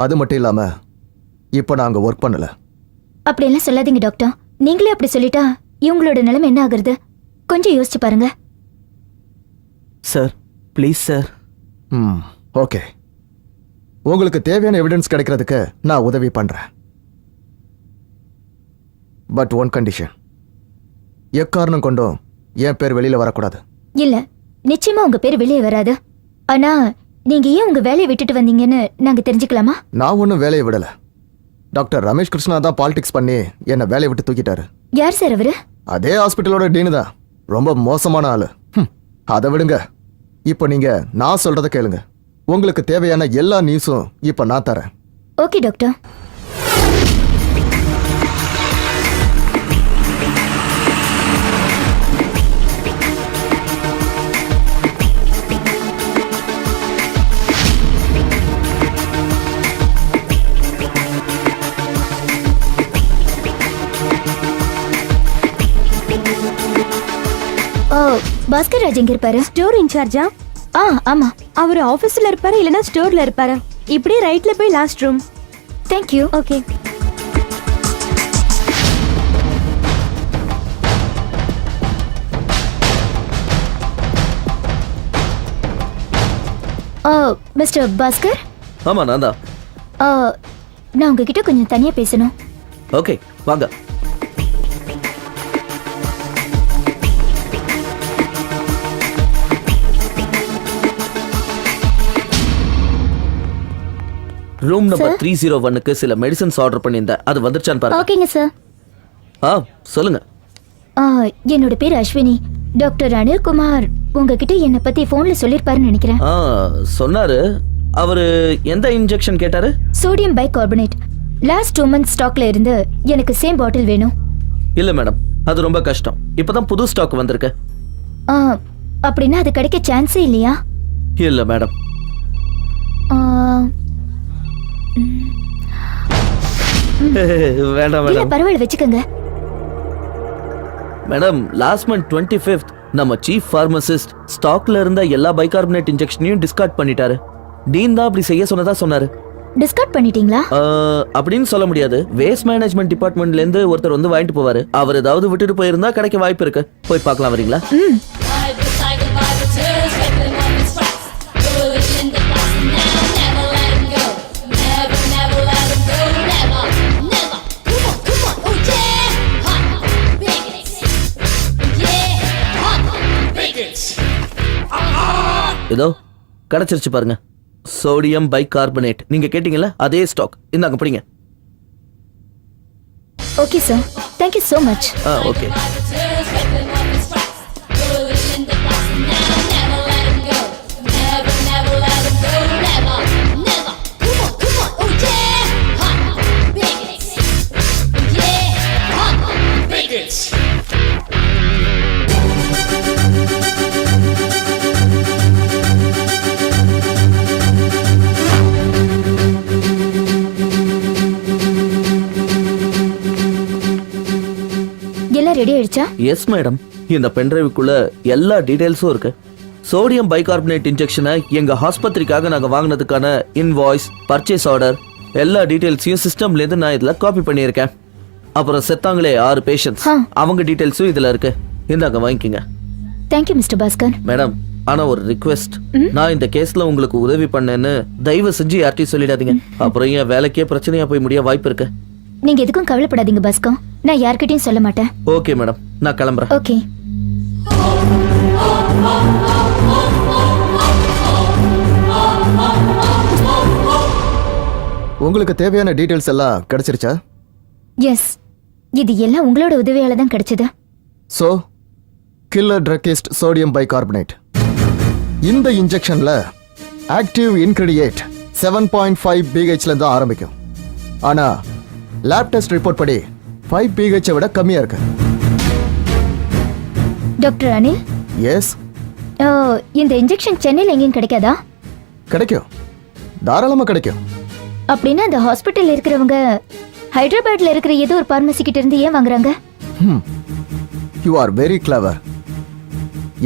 அது மட்டும் இல்லாம இப்போ நான் அங்கே ஒர்க் பண்ணல. அப்படியெல்லாம் சொல்லாதீங்க டாக்டர். நீங்களே அப்படி சொல்லிட்டா இவங்களோட நிலைமை என்ன ஆகுறது? கொஞ்சம் யோசிச்சு பாருங்க. Sir please sir. ஓகே, உங்களுக்கு தேவையான எவிடன்ஸ் கிடைக்கிறதுக்கு நான் உதவி பண்றேன். பட் ஒன் கண்டிஷன், எக்காரணம் கொண்டும் என் பேர் வெளியில வரக்கூடாது. இல்ல, நிச்சயமா உங்க பேர் வெளியே வராது. ஆனா நீங்க ஏன் உங்க வேலையை விட்டுட்டு வந்தீங்கன்னு நாங்க தெரிஞ்சுக்கலாமா? நான் ஒன்றும் வேலையை விடல. டாக்டர் ரமேஷ் கிருஷ்ணா தான் பாலிடிக்ஸ் பண்ணி என்னை வேலையை விட்டு தூக்கிட்டாரு. யார் சார் அவரு? அதே ஹாஸ்பிட்டலோட டீனு தான். ரொம்ப மோசமான ஆளு. அதை விடுங்க. இப்போ நீங்க நான் சொல்றதை கேளுங்க. உங்களுக்கு தேவையான எல்லா நியூஸும் இப்போ நான் தரேன். Okay doctor. பாஸ்கர் ராஜ் எங்க இருப்பாரு? ஸ்டோர் இன்சார்ஜா? ஆமா. அவர் ஆபீஸ்ல இருப்பாரு இல்லனா ஸ்டோர்ல இருப்பாரு. இப்படியே ரைட்ல போய் last room. Thank you. Okay. Mister Bhaskar. ஆமா நான் தான். நான் உங்ககிட்ட கொஞ்சம் தனியா பேசணும். ஓகே வாங்க. ரூம் நம்பர் 301க்கு சில மெடிசன்ஸ் ஆர்டர் பண்ணியிருந்தேன். அது வந்துருச்சான்னு பாருங்க. ஓகேங்க சார். சொல்லுங்க. என்னோட பேர் அஸ்வினி. டாக்டர் அனில்குமார் உங்ககிட்ட என்னை பத்தி போன்ல சொல்லிருப்பாருன்னு நினைக்கிறேன். சொன்னாரு. அவரு எந்த இன்ஜெக்ஷன் கேட்டாரு? Sodium bicarbonate. லாஸ்ட் 2 months ஸ்டாக்ல இருந்து எனக்கு சேம் பாட்டில் வேணும். இல்ல மேடம், அது ரொம்ப கஷ்டம். இப்பதான் புது ஸ்டாக் வந்திருக்கு. அப்படின்னா அது கிடைக்க சான்ஸே இல்லையா? இல்ல மேடம். வேண்டாம் இல்ல மேடம். பரவாயில்ல, வச்சுக்கோங்க. மேடம், லாஸ்ட் மந்த் 25th நம்ம சீஃப் பார்மசிஸ்ட் ஸ்டாக்ல இருந்த எல்லா பைகார்பனேட் இன்ஜெக்ஷனையும் டிஸ்கார்ட் பண்ணிட்டாரு. டீன் தான் அப்படி செய்ய சொன்னதா சொன்னாரு. டிஸ்கார்ட் பண்ணிட்டீங்களா? அப்படின்னு சொல்ல முடியாது. வேஸ்ட் மேனேஜ்மெண்ட் டிபார்ட்மெண்ட்ல இருந்து ஒருத்தர் வந்து வாங்கிட்டு போவாரு. அவர் ஏதாவது விட்டுட்டு போயிருந்தா கிடைக்க வாய்ப்பு இருக்கு. போய் பார்க்கலாம், வரீங்களா? இதோ கிடைச்சிருச்சு பாருங்க. Sodium bicarbonate. நீங்க கேட்டீங்கல்ல, அதே ஸ்டாக். இந்தாங்க பிடிங்க. Okay sir, thank you so much. Okay. Ready ஆயிடுச்சா? Yes madam. இந்த பென்டிரைவுக்குள்ள எல்லா டீடைல்ஸும் இருக்கு. சோடியம் பைகார்பனேட் இன்ஜெக்ஷனை எங்க ஆஸ்பத்திரிக்காக நாங்க வாங்கினதுக்கான இன்வாய்ஸ், பர்ச்சேஸ் ஆர்டர், எல்லா டீடைல்ஸையும் சிஸ்டம்ல இருந்து நான் இதுல காப்பி பண்ணியிருக்கேன். அப்புறம் செத்தாங்களே 6 பேஷண்ட்ஸ், அவங்க டீடைல்ஸும் இதுல இருக்கு. இந்தாங்க வாங்கிக்கங்க. Thank you mister Bhaskar. Madam, ஆனா ஒரு ரிக்வெஸ்ட். நான் இந்த கேஸ்ல உங்களுக்கு உதவி பண்ணேன்னு தயவு செஞ்சு யார்ட்டையும் சொல்லிடாதீங்க. அப்புறம் என் வேலைக்கே பிரச்சனையா போய் முடிய வாய்ப்பு இருக்கு. நீங்க எதுக்கும் கவலைப்படாதீங்க பாஸ்கர். நான் யார்கிட்டயும் சொல்ல மாட்டேன். ஓகே மேடம், நான் கிளம்புறேன். ஓகே. உங்களுக்கு தேவையான டீடைல்ஸ் எல்லாம் கிடைச்சிருச்சா? எஸ், இது எல்லாம் உங்களோட உதவியால தான் கிடைச்சது. So killer druggist sodium bicarbonate. இந்த இன்ஜெக்ஷன்ல ஆக்டிவ் இன்கிரிடியேட் 7.5 pHல இருந்து ஆரம்பிக்கும். ஆனா லேப் டெஸ்ட் ரிப்போர்ட் படி 5 pH விட கம்மியா இருக்கு. டாக்டர் அனில். எஸ். இந்த இன்ஜெக்ஷன் சென்னையில் எங்கேயும் கிடைக்காதா? கிடைக்கும், தாராளமா கிடைக்கும். அப்படின்னா அந்த ஹாஸ்பிட்டல் இருக்கிறவங்க ஹைதராபாத்ல இருக்கிற ஏதோ ஒரு பார்மசி கிட்ட இருந்து ஏன் வாங்குறாங்க? You are very clever.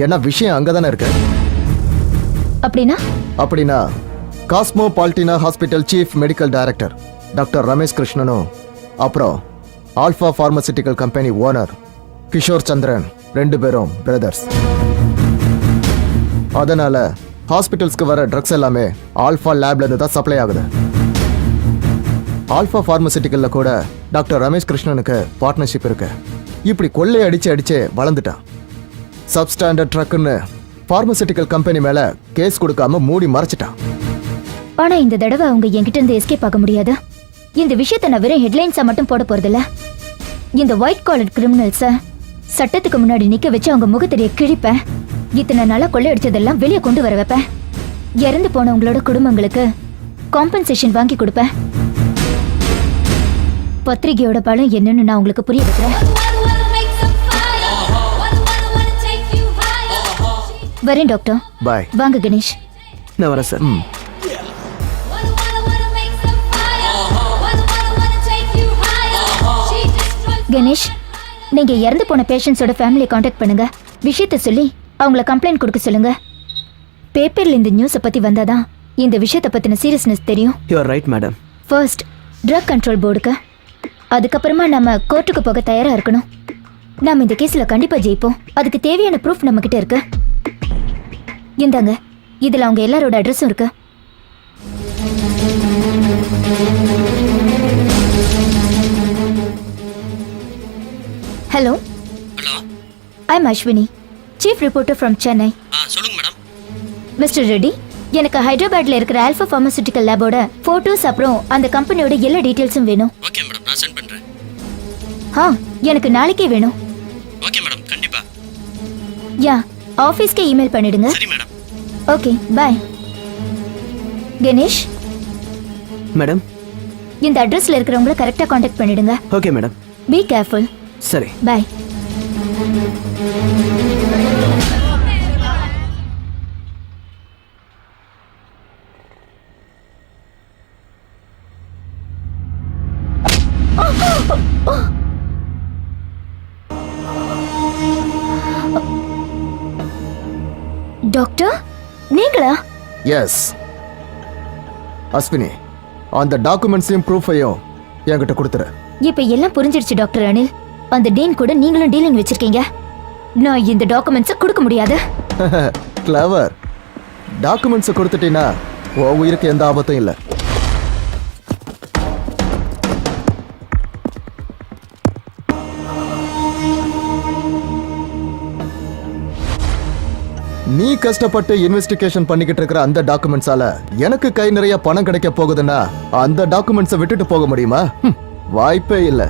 ஏன்னா விஷயம் அங்கதானே இருக்கு. அப்படின்னா அப்படின்னா காஸ்மோபாலிட்டினா hospital chief medical director doctor Ramesh கிருஷ்ணனும் அப்புறம் alpha pharmaceutical company owner Kishore Chandran 2 பேரும் பிரதர்ஸ். அதனால ஹாஸ்பிட்டல்ஸ்க்கு வர ட்ரக்ஸ் எல்லாமே ஆல்ஃபா லேப்ல இருந்து தான் சப்ளை ஆகுது. ஆல்ஃபா பார்மசிட்டிக்கல்ல கூட டாக்டர் ரமேஷ் கிருஷ்ணனுக்கு பார்ட்னர்ஷிப் இருக்கு. இப்படி கொள்ளை அடிச்சு வளர்ந்துட்டான். சப்ஸ்டாண்டர்ட் ட்ரக்குன்னு பார்மசிட்டிக்கல் கம்பெனி மேல கேஸ் கொடுக்காம மூடி மறைச்சிட்டான். ஆனா இந்த தடவை அவங்க என்கிட்ட இருந்து எஸ்கேப் ஆக முடியாது. இந்த விஷயத்தை நான் வெறும் ஹெட்லைன்ஸா மட்டும் போட போறதில்ல. இந்த ஒயிட் காலர் கிரிமினல்ஸ சட்டத்துக்கு முன்னாடி நிக்க வச்சு அவங்க முகத்தெரிய கிழிப்பேன். இத்தனை நாளா கொள்ளையடிச்சதெல்லாம் வெளியே கொண்டு வர வைப்பேன். இறந்து போனவங்களோட குடும்பங்களுக்கு காம்பன்சேஷன் வாங்கி கொடுப்பேன். பத்திரிகையோட பலம் என்னன்னு நான் உங்களுக்கு புரிய வைக்கிறேன். வரேன் டாக்டர். பாய். வாங்க கணேஷ். நான் வரேன் சார். கணேஷ், நீங்க இறந்து போன பேஷண்ட்ஸோட ஃபேமிலியை காண்டாக்ட் பண்ணுங்க. விஷயத்தை சொல்லி அவங்கள கம்ப்ளைண்ட் கொடுக்க சொல்லுங்க. பேப்பர்ல இந்த நியூஸை பத்தி வந்தாதான் இந்த விஷயத்தை பத்தின சீரியஸ்னஸ் தெரியும். You are right madam. First drug control போர்டுக்கு, அதுக்கப்புறமா நம்ம கோர்ட்டுக்கு போக தயாரா இருக்கணும். நாம இந்த கேஸ்ல கண்டிப்பா ஜெயிப்போம். அதுக்கு தேவையான ப்ரூஃப் நம்ம கிட்ட இருக்கு. இந்தாங்க, இதுல அவங்க எல்லாரோட அட்ரஸும் இருக்கு. Hello. Hello. I am Ashwini, chief reporter from Chennai. சொல்லுங்க மேடம். மிஸ்டர் ரெட்டி, எனக்கு ஹைதராபாத்ல இருக்கிற ஆல்ஃபா பார்மசிட்டிக்கல் லேபோட போட்டோஸ் அப்புறம் அந்த கம்பெனியோட எல்லா டீடைல்ஸும் வேணும். ஓகே மேடம், நான் சென்ட் பண்றேன். எனக்கு நாளைக்கே வேணும். ஓகே மேடம், கண்டிப்பா. யா, ஆபீஸ்க்கே இமெயில் பண்ணிடுங்க. சரி madam. Okay, bye. Ganesh madam. இந்த அட்ரஸ்ல இருக்கிறவங்கள கரெக்டா காண்டாக்ட் பண்ணிடுங்க. Okay madam. Be careful. சரி. பை. டாக்டர், நீங்களா? எஸ் அஸ்வினி, அந்த டாக்குமெண்ட்ஸையும் ப்ரூஃபையும் என்கிட்ட கொடுத்துரு. இப்ப எல்லாம் புரிஞ்சிடுச்சு டாக்டர் அனில். அந்த டீன் கூட நீங்களும் டீலிங் வச்சிருக்கீங்க. நான் இந்த டாக்குமெண்ட்ஸை கொடுக்க முடியாது. கிளவர். டாக்குமெண்ட்ஸை கொடுத்துட்டீங்கன்னா உன் உயிருக்கு எந்த ஆபத்தும் இல்லை. நீ கஷ்டப்பட்டு இன்வெஸ்டிகேஷன் பண்ணிக்கிட்டு இருக்கிற அந்த டாக்குமெண்ட்ஸால எனக்கு கை நிறைய பணம் கிடைக்க போகுதுன்னா அந்த டாக்குமெண்ட்ஸை விட்டுட்டு போக முடியுமா? வாய்ப்பே இல்லை.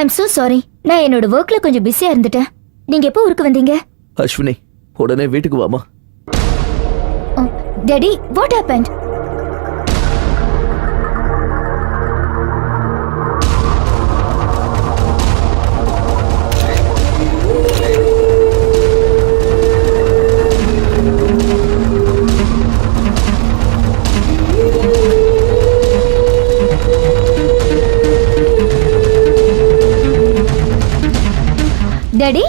I'm so sorry. நான் என்னோட ஒர்க்ல கொஞ்சம் பிஸியா இருந்துட்டேன். நீங்க எப்போ ஊருக்கு வந்தீங்க? அஸ்வினி உடனே வீட்டுக்கு வாமா. Daddy, what happened? Daddy,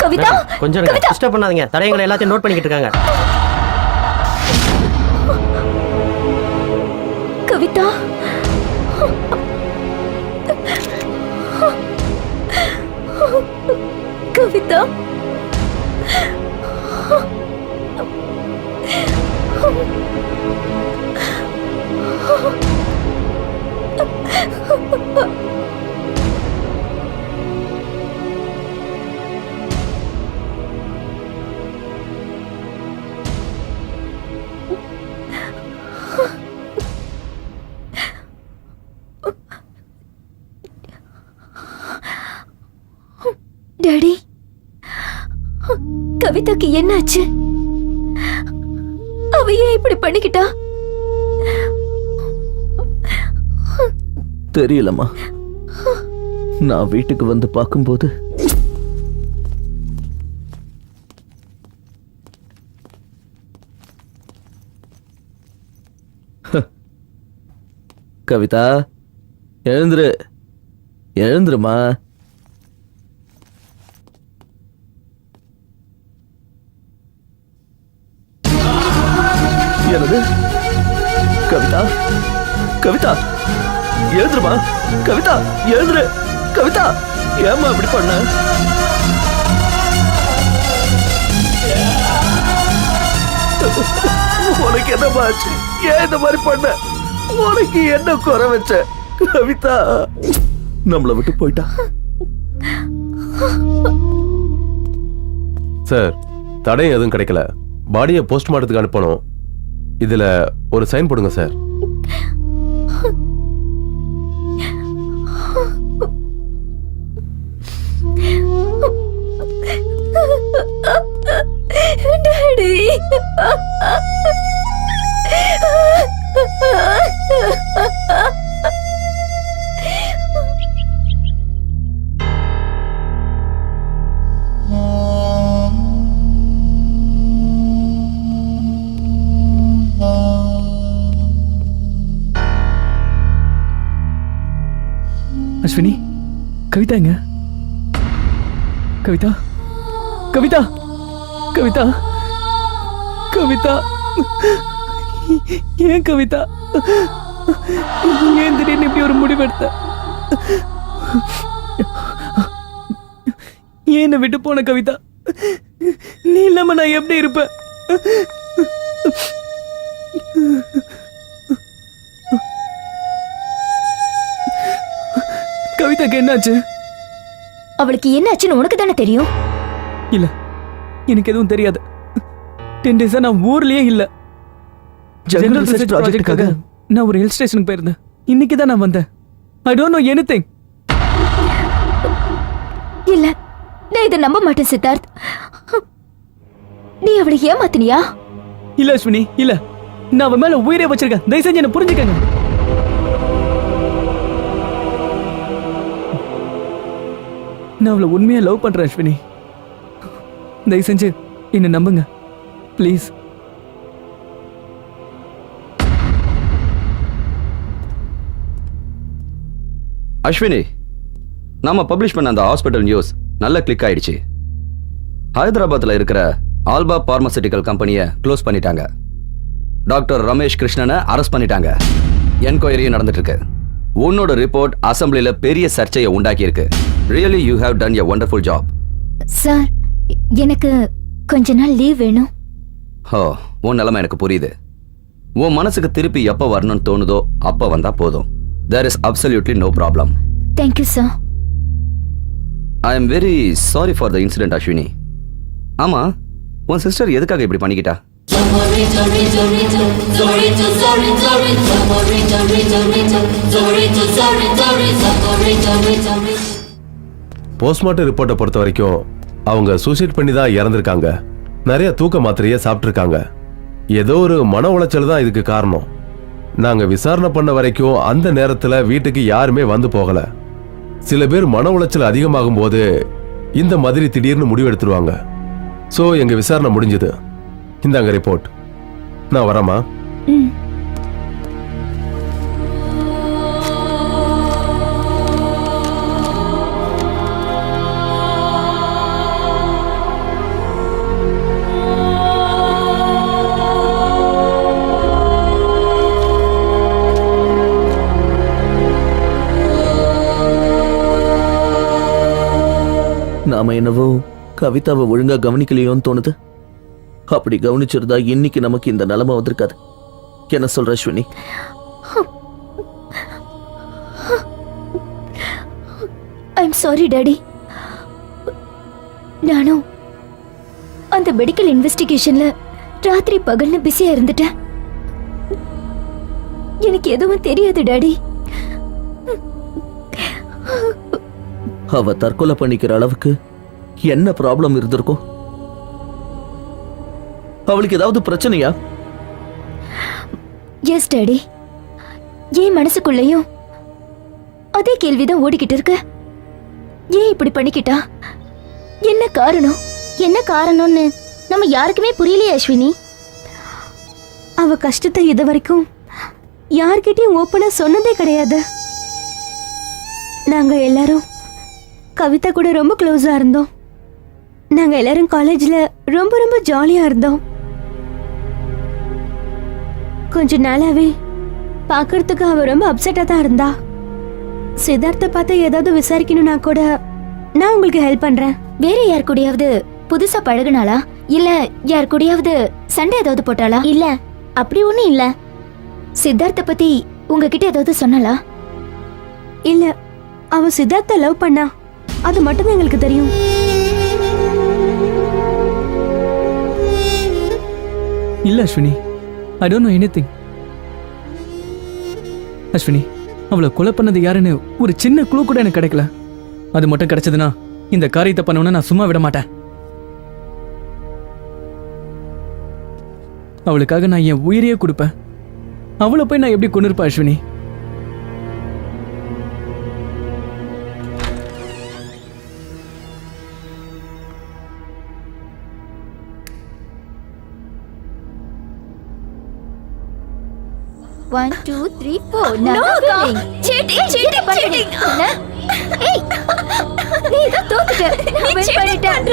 Kavitha, கொஞ்சம் டிஸ்டர்ப் பண்ணாதீங்க. தடயங்களை எல்லாத்தையும் நோட் பண்ணிக்கிட்டு இருக்காங்க. கவிதா, கவிதா, டாடி, கவிதாக்கு என்னாச்சு? அவ ஏன் இப்படி பண்ணிக்கிட்டா? தெரியலம்மா. நான் வீட்டுக்கு வந்து பார்க்கும்போது கவிதா, எழுந்துரு, எழுந்துருமா. என்னது? கவிதா, கவிதா, எழுந்துருமா. கவிதா, எழுந்துரு. கவிதா, ஏம்மா இப்படி பண்ண? உனக்கு என்னமா ஆச்சு? ஏன் இந்த மாதிரி பண்ண? உனக்கு என்ன குறை வச்ச? கவிதா நம்மளை விட்டு போயிட்டா. சார், தடயம் எதுவும் கிடைக்கல. பாடியை போஸ்ட்மார்ட்டத்துக்கு அனுப்பணும். இதுல ஒரு சைன் போடுங்க சார். டாடி, அஸ்வினி, கவிதா எங்க? கவிதா, கவிதா, கவிதா, கவிதா, ஏன் கவிதா, ஏன் திடீர்னு இப்படி ஒரு முடிவெடுத்த? ஏன் என்னை விட்டு போன கவிதா? நீ இல்லாம நான் எப்படி இருப்பேன்? கவிதாக்கு என்னாச்சு? அவளுக்கு என்னாச்சுன்னு உனக்கு தானே தெரியும். இல்ல, எனக்கு எதுவும் தெரியாது. 10 டேஸா நான் ஊர்லயே இல்ல. ஜெனரல் ரிசர்ச் ப்ராஜெக்ட்டுக்காக நான் ஒரு ஹில் ஸ்டேஷனுக்கு போயிருந்தேன். இன்னைக்கு தான் நான் வந்தேன். I don't know anything. இல்ல, நான் இதை நம்ப மாட்டேன் சித்தார்த். நீ அவளை ஏமாத்தினியா? இல்ல அஸ்வினி, இல்ல. நான் அவன் மேல உயிரே வச்சிருக்கேன். தயவு செஞ்சு என்ன புரிஞ்சுக்கங்க. நான் அவளை உண்மையா லவ் பண்றேன் அஸ்வினி. தயவு செஞ்சு என்ன நம்புங்க ப்ளீஸ். அஸ்வினி, நாம பப்ளிஷ் பண்ண அந்த ஹாஸ்பிட்டல் நியூஸ் நல்ல கிளிக் ஆயிடுச்சு. ஹைதராபாத்ல இருக்கிற ஆல்பா பார்மசூட்டிக்கல் கம்பெனியை க்ளோஸ் பண்ணிட்டாங்க. டாக்டர் ரமேஷ் கிருஷ்ணனை அரெஸ்ட் பண்ணிட்டாங்க. என்கொயரியும் நடந்துட்டு இருக்கு. உன்னோட ரிப்போர்ட் அசம்பிளில பெரிய சர்ச்சையை உண்டாக்கி இருக்கு. Really you have done a wonderful job. Sir, எனக்கு கொஞ்ச நாள் லீவ் வேணும். ஹோ, உன் நிலைமை எனக்கு புரியுது. உன் மனசுக்கு திருப்பி எப்போ வரணும்னு தோணுதோ அப்போ வந்தா போதும். There is absolutely no problem. Thank you, sir. I am very sorry for the incident, Ashwini. ஆமா, உன் சிஸ்டர் எதுக்காக இப்படி பண்ணிக்கிட்டா? போஸ்ட்மார்ட்டம் ரிப்போர்ட்டை பொறுத்த வரைக்கும் அவங்க சூசைட் பண்ணி தான் இறந்திருக்காங்க. நிறைய தூக்க மாத்திரையை சாப்பிட்ருக்காங்க. ஏதோ ஒரு மன உளைச்சல் தான் இதுக்கு காரணம். நாங்க விசாரணை பண்ண வரைக்கும் அந்த நேரத்துல வீட்டுக்கு யாருமே வந்து போகல. சில பேர் மன உளைச்சல் அதிகமாகும் போது இந்த மாதிரி திடீர்னு முடிவெடுத்துருவாங்க. ஸோ எங்க விசாரணை முடிஞ்சது. இந்தாங்க ரிப்போர்ட். நான் வரேம்மா. நாம என்னவோ கவிதாவை ஒழுங்கா கவனிக்கலையோன்னு தோணுது. அப்படி கவனிச்சிருந்தா இன்னைக்கு நமக்கு இந்த நிலைமை வந்திருக்காது. என்ன சொல்ற அஸ்வினி? I'm sorry daddy. நானும் அந்த மெடிக்கல் இன்வெஸ்டிகேஷன்ல ராத்திரி பகல்னு பிஸியா இருந்துட்டேன். எனக்கு எதுவும் தெரியாது டாடி. அவ தற்கொலை பண்ணிக்கிற அளவுக்கு என்ன ப்ராப்ளம் இருந்திருக்கும்? அவளுக்கு ஏதாவது பிரச்சனையா? Yes daddy. ஏன் மனசுக்குள்ளேயும் அதே கேள்விதான் ஓடிக்கிட்டு இருக்கு. ஏன் இப்படி பண்ணிக்கிட்டா? என்ன காரணம்? என்ன காரணம்னு நம்ம யாருக்குமே புரியலையே அஸ்வினி. அவ கஷ்டத்தை இது வரைக்கும் யார்கிட்டயும் ஓப்பனா சொன்னதே கிடையாது. நாங்க எல்லாரும் கவிதா கூட ரொம்ப க்ளோஸா இருந்தோம். நாங்க எல்லாரும் காலேஜ்ல ரொம்ப ரொம்ப ஜாலியா இருந்தோம். கொஞ்ச நாளாவே பார்க்கறதுக்கு அவ ரொம்ப அப்செட்டா தான் இருந்தா. சித்தார்த்த பார்த்து ஏதாவது விசாரிக்கணும்னா கூட நான் உங்களுக்கு ஹெல்ப் பண்றேன். வேற யார் கூடயாவது புதுசா பழகுனாளா? இல்ல யார் கூடயாவது சண்டை ஏதாவது போட்டாளா? இல்ல, அப்படி ஒண்ணும் இல்ல. சித்தார்த்த பத்தி உங்ககிட்ட ஏதாவது சொன்னாளா? இல்ல, அவ சித்தார்த்த லவ் பண்ணா, அது மட்டும் தான் எங்களுக்கு தெரியும். இல்ல Ashwini, I don't know anything. Ashwini, அவளை கொலை பண்ணது யாருன்னு ஒரு சின்ன க்ளூ கூட எனக்கு கிடைக்கல. அது மட்டும் கிடைச்சதுன்னா இந்த காரியத்தை பண்ணவன நான் சும்மா விட மாட்டேன். அவளுக்காக நான் என் உயிரையே கொடுப்பேன். அவளை போய் நான் எப்படி கொண்டு இருப்பேன் Ashwini? One, two, three, four. No, cheating. ஏய், நீ இத தோத்துட்ட. நான் win பண்ணிட்டேன்.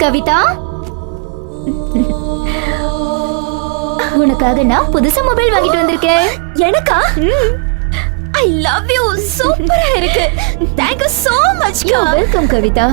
கவிதா, உனக்காக நான் புதுசா மொபைல் வாங்கிட்டு வந்திருக்கேன். எனக்கா? I love you. சூப்பரா இருக்கு. Thank you so much. Welcome Kavitha.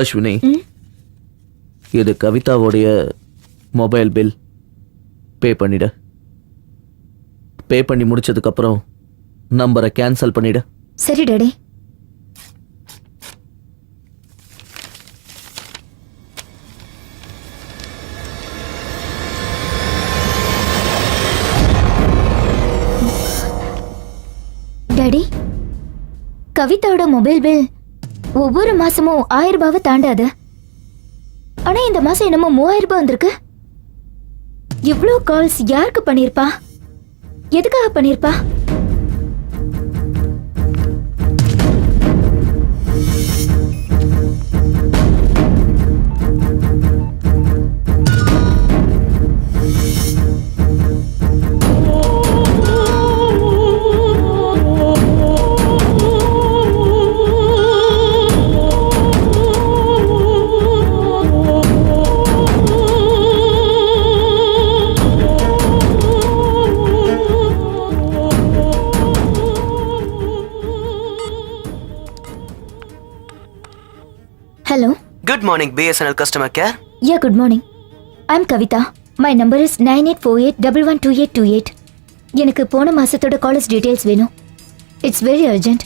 Ashwini, இது கவிதாவுடைய மொபைல் பில். பே பண்ணிட. பே பண்ணி முடிச்சதுக்கு அப்புறம் நம்பரை கேன்சல் பண்ணிடு. சரி டாடி. டாடி, கவிதாவோட மொபைல் பில் ஒவ்வொரு மாசமும் 1000 ரூபாவை தாண்டாது. ஆனா இந்த மாசம் என்னமோ 3000 ரூபாய் வந்திருக்கு. இவ்ளோ கால்ஸ் யாருக்கு பண்ணிருப்பா? எதுக்காக பண்ணிருப்பா? Hello. Good morning, BSNL customer care. Yeah, good morning. I'm Kavita. My number is 9848112828. எனக்கு போன மாசத்தோட காலேஜ் டீடைல்ஸ் வேணும். It's very urgent.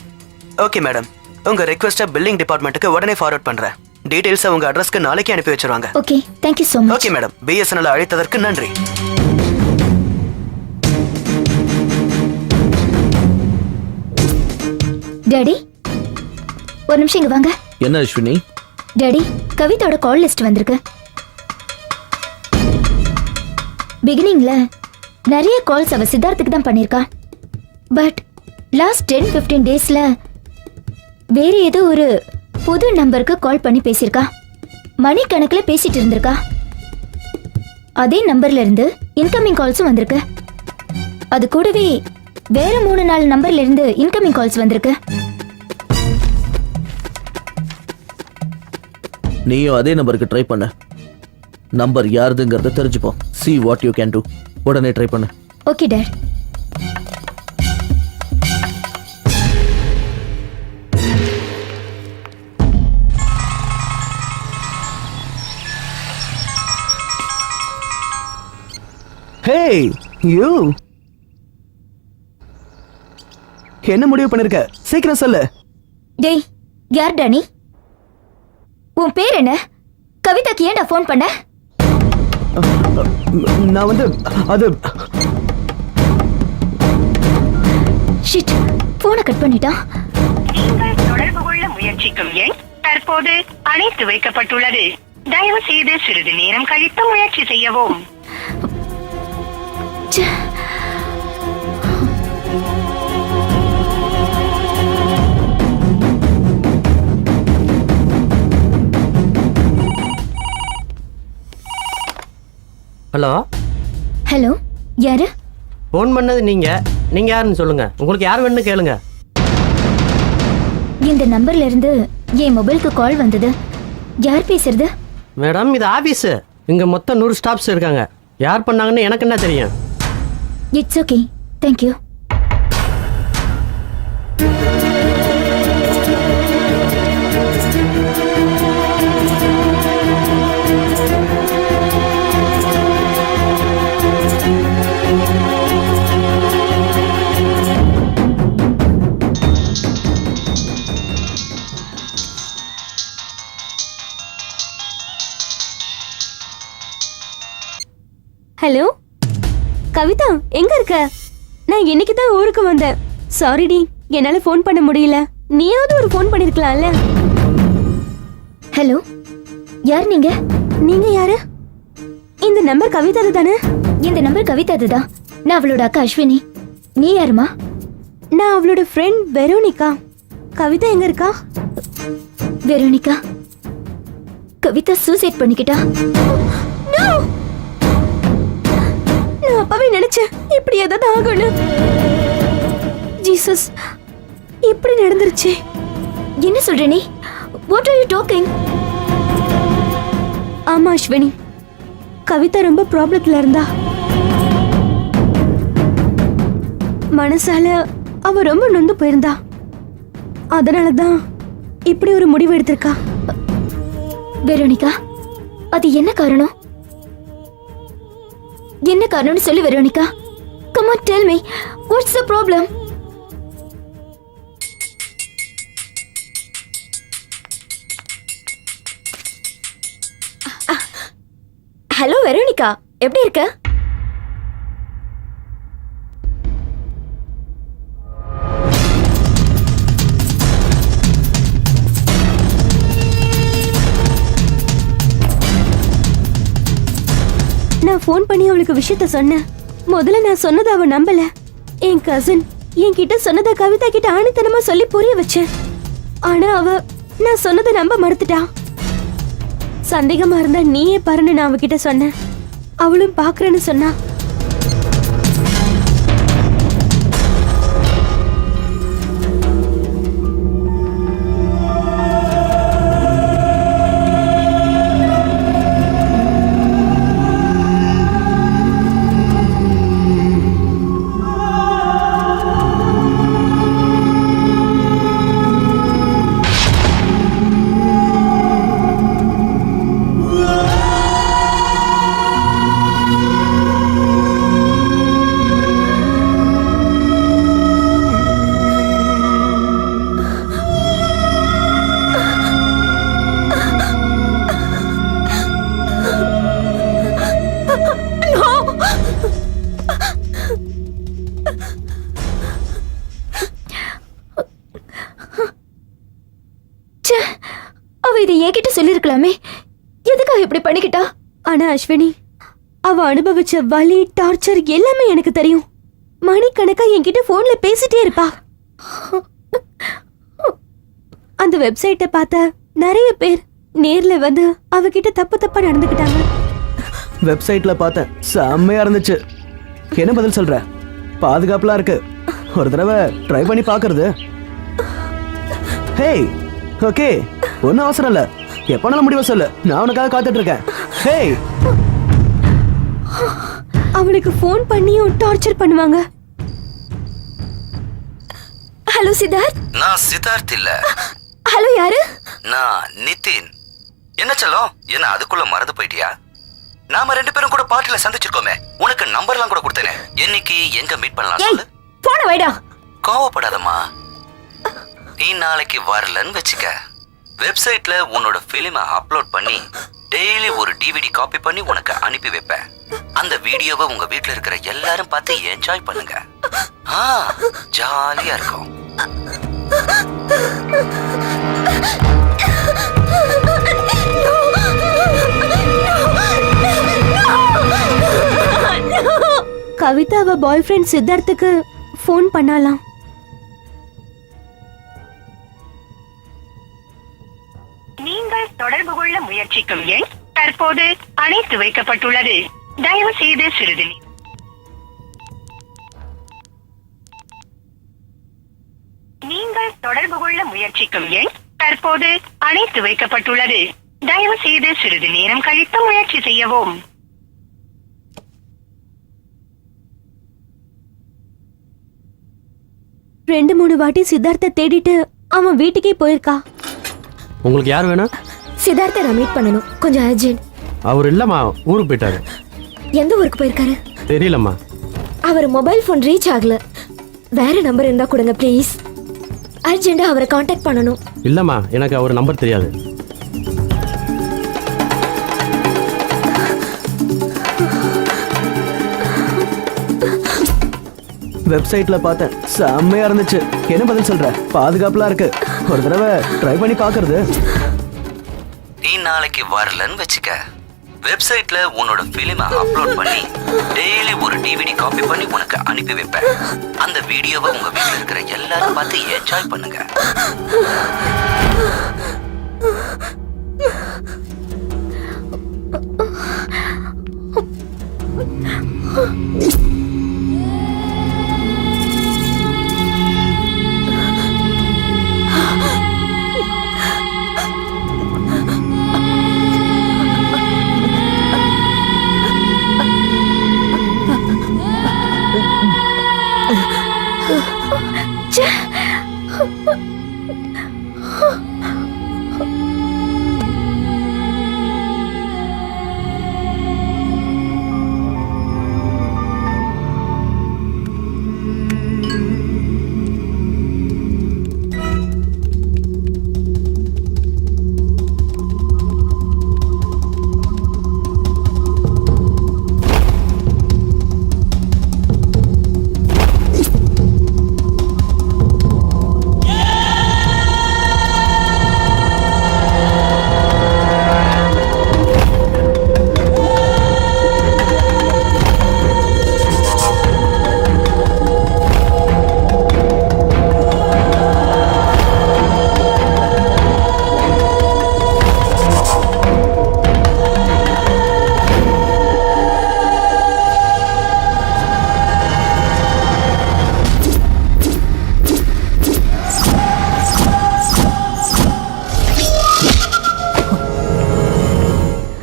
Okay madam, உங்க ரிக்வெஸ்ட்டை பில்லிங் டிபார்ட்மெண்ட்டுக்கு உடனே ஃபார்வர்ட் பண்றேன். டீடைல்ஸை உங்க அட்ரஸ்க்கு நாளைக்கு அனுப்பி வச்சிருவாங்க. Okay, thank you so much. Okay madam, BSNL அழைத்ததற்கு நன்றி. டாடி, ஒரு நிமிஷம் இங்க வாங்க. என்ன அஸ்வினி? டாடி, கவிதாவோட கால் லிஸ்ட் வந்திருக்கு. பிகினிங்ல நிறைய கால்ஸ் அவ சித்தார்த்துக்கு தான் பண்ணிருக்கா. பட் லாஸ்ட் 10-15 டேஸ்ல வேற ஏதோ ஒரு புது நம்பருக்கு கால் பண்ணி பேசியிருக்கா. மணிக்கணக்கில் பேசிட்டு இருந்திருக்கா. அதே நம்பர்ல இருந்து இன்கமிங் கால்ஸும் வந்திருக்கு. அது கூடவே வேற 3-4 நம்பர்ல இருந்து இன்கமிங் கால்ஸ் வந்திருக்கு. நீயும் அதே நம்பருக்கு ட்ரை பண்ண. நம்பர் யாருதுங்கிறத தெரிஞ்சுப்போ. See what you can do. உடனே ட்ரை பண்ணு. Okay dad. Hey, you. என்ன முடிவு பண்ணிருக்க? சீக்கிரம் சொல்லு. டேய், யார் டானி? உன் பேர் என்ன? கவிதாக்கு ஏன்டா ஃபோன் பண்ண? நான் வந்து அது ஷிட், போனை கட் பண்ணிட்டான். நீங்கள் தொடர்பு கொள்ள முயற்சிக்கும் எண் தற்போது அணைத்து வைக்கப்பட்டுள்ளது. தயவு செய்து சிறிது நேரம் கழித்து முயற்சி செய்யவும். ஹலோ. ஹலோ, யாரு? ஃபோன் பண்ணது நீங்க யாருன்னு சொல்லுங்க. உங்களுக்கு யார் வேணும்னு கேளுங்க. இந்த நம்பர்ல இருந்து என் மொபைலுக்கு கால் வந்தது. யார் பேசுறது? மேடம், இது ஆபீஸ். இங்க மொத்தம் 100 ஸ்டாஃப்ஸ் இருக்காங்க. யார் பண்ணாங்கன்னு எனக்கு என்ன தெரியும்? It's okay, thank you. Hello Kavitha, எங்க இருக்க? நான் இன்னைக்கு தான் ஊருக்கு வந்தேன். சாரிடி, என்னால ஃபோன் பண்ண முடியல. நீயாவது ஒரு ஃபோன் பண்ணிருக்கலாம்ல. ஹலோ, யார் நீங்க? நீங்க யாரு? இந்த நம்பர் கவிதாது தானே? இந்த நம்பர் கவிதாது தான். நான் அவளோட அக்கா அஸ்வினி. நீ யாருமா? நான் அவளோட ஃப்ரெண்ட் வெரோனிகா. கவிதா எங்க இருக்கா? வெரோனிகா, கவிதா சூசைட் பண்ணிக்கிட்டா. நான் அப்பவே நினைச்சேன் இப்படி ஏதாவது ஆகணும். ஜீசஸ், இப்படி நடந்துருச்சு. என்ன சொல்ற நீ? What are you talking? ஆமா அஸ்வினி, கவிதா ரொம்ப ப்ராப்ளத்துல இருந்தா. மனசால அவ ரொம்ப நொந்து போயிருந்தா. அதனாலதான் இப்படி ஒரு முடிவு எடுத்திருக்கா. வெரோனிகா, அது என்ன காரணம்? என்ன காரணம்னு சொல்லு Veronica. Come on, tell me. What's the problem? Veronica, எப்படி இருக்க? நான் ஃபோன் பண்ணி அவளுக்கு விஷயத்த சொன்னேன். முதல்ல நான் சொன்னதை அவ நம்பல. என் கசின் என்கிட்ட சொன்னதை கவிதா கிட்ட ஆணித்தனமா சொல்லி புரிய வச்சேன். ஆனா அவ நான் சொன்னதை நம்ப மறுத்துட்டா. சந்தேகமா இருந்தா நீயே பாருன்னு நான் அவகிட்ட சொன்னேன். அவளும் பாக்குறேன்னு சொன்னா. அவ இதை என்கிட்ட சொல்லிருக்கலாமே, எதுக்காக இப்படி பண்ணிக்கிட்டா? ஆனா அஸ்வினி, அவ அனுபவிச்ச வலி, டார்ச்சர் எல்லாமே எனக்கு தெரியும். மணிக்கணக்கா என்கிட்ட போன்ல பேசிட்டே இருப்பா. அந்த வெப்சைட்டை பார்த்த நிறைய பேர் நேர்ல வந்து அவகிட்ட தப்பு தப்பா நடந்துக்கிட்டாங்க. வெப்சைட்ல பார்த்தேன், செம்மையா இருந்துச்சு. என்ன பதில் சொல்ற? பாதுகாப்புலாம் இருக்கு, ஒரு தடவை ட்ரை பண்ணி பாக்குறது. ஹேய், ஓகே, ஒன்னும் அவசரம் இல்ல, எப்பனாலும் முடிவா சொல்லு, நான் உனக்காக காத்துட்டு இருக்கேன். ஹேய், அவளுக்கு போன் பண்ணியும் டார்ச்சர் பண்ணுவாங்க. ஹலோ சித்தார்த். நான் சித்தார்த் இல்ல. ஹலோ, யாரு? நான் நிதின். என்ன செல்லம், என்ன அதுக்குள்ள மறந்து போயிட்டியா? நாம 2 பேரும் கூட பார்ட்டில சந்திச்சிருக்கோமே, உனக்கு நம்பர்லாம் கூட கொடுத்தேனே. என்னைக்கு எங்க மீட் பண்ணலாம் சொல்லு. போன வைடா. கோவப்படாதம்மா. நீ நாளைக்கு வரலன்னு வச்சுக்க, வெப்சைட்ல உன்னோட பிலிமை அப்லோட் பண்ணி டெய்லி ஒரு டிவிடி காப்பி பண்ணி உனக்கு அனுப்பி வைப்பேன். அந்த வீடியோவை உங்க வீட்ல இருக்கிற எல்லாரும் பார்த்து என்ஜாய் பண்ணுங்க. ஜாலியா இருக்கும். கவிதா அவ பாய் ஃப்ரெண்ட் சித்தார்த்துக்கு ஃபோன் பண்ணலாம். நீங்கள் தொடர்பு கொள்ள முயற்சிக்கும் எண் தற்போது அணைத்து வைக்கப்பட்டுள்ளது. தயவு செய்து சிறிது நீங்கள் தொடர்பு கொள்ள முயற்சிக்கும் எண் தற்போது அணைத்து வைக்கப்பட்டுள்ளது. தயவு செய்து சிறிது நேரம் கழித்து முயற்சி செய்யவும். ரெண்டு மூணு வாட்டி சித்தார்த்த தேடிட்டு அவன் வீட்டுக்கே போயிருக்கா. உங்களுக்கு யார் வேணும்? சித்தார்த்தை நான் மீட் பண்ணணும், கொஞ்சம் அர்ஜென்ட். அவர் இல்லம்மா, ஊருக்கு போயிட்டாரு. எந்த ஊருக்கு போயிருக்காரு? தெரியலம்மா. அவர் மொபைல் ஃபோன் ரீச் ஆகல. வேற நம்பர் இருந்தா கொடுங்க ப்ளீஸ். அர்ஜென்ட்டா அவரை காண்டாக்ட் பண்ணணும். இல்லம்மா, எனக்கு அவர் நம்பர் தெரியாது. வெப்சைட்ல பார்த்தேன், செம்மையா இருந்துச்சு. என்ன பதில் சொல்ற? பாதுகாப்புலாம் இருக்கு, ஒரு தடவை ட்ரை பண்ணி பாக்குறது. நீ நாளைக்கு வரலன்னு வச்சுக்க, வெப்சைட்ல உன்னோட பிலிமை அப்லோட் பண்ணி டெய்லி ஒரு டிவிடி காப்பி பண்ணி உனக்கு அனுப்பி வைப்பேன். அந்த வீடியோவை உங்க வீட்ல இருக்கிற எல்லாரும் பார்த்து என்ஜாய் பண்ணுங்க.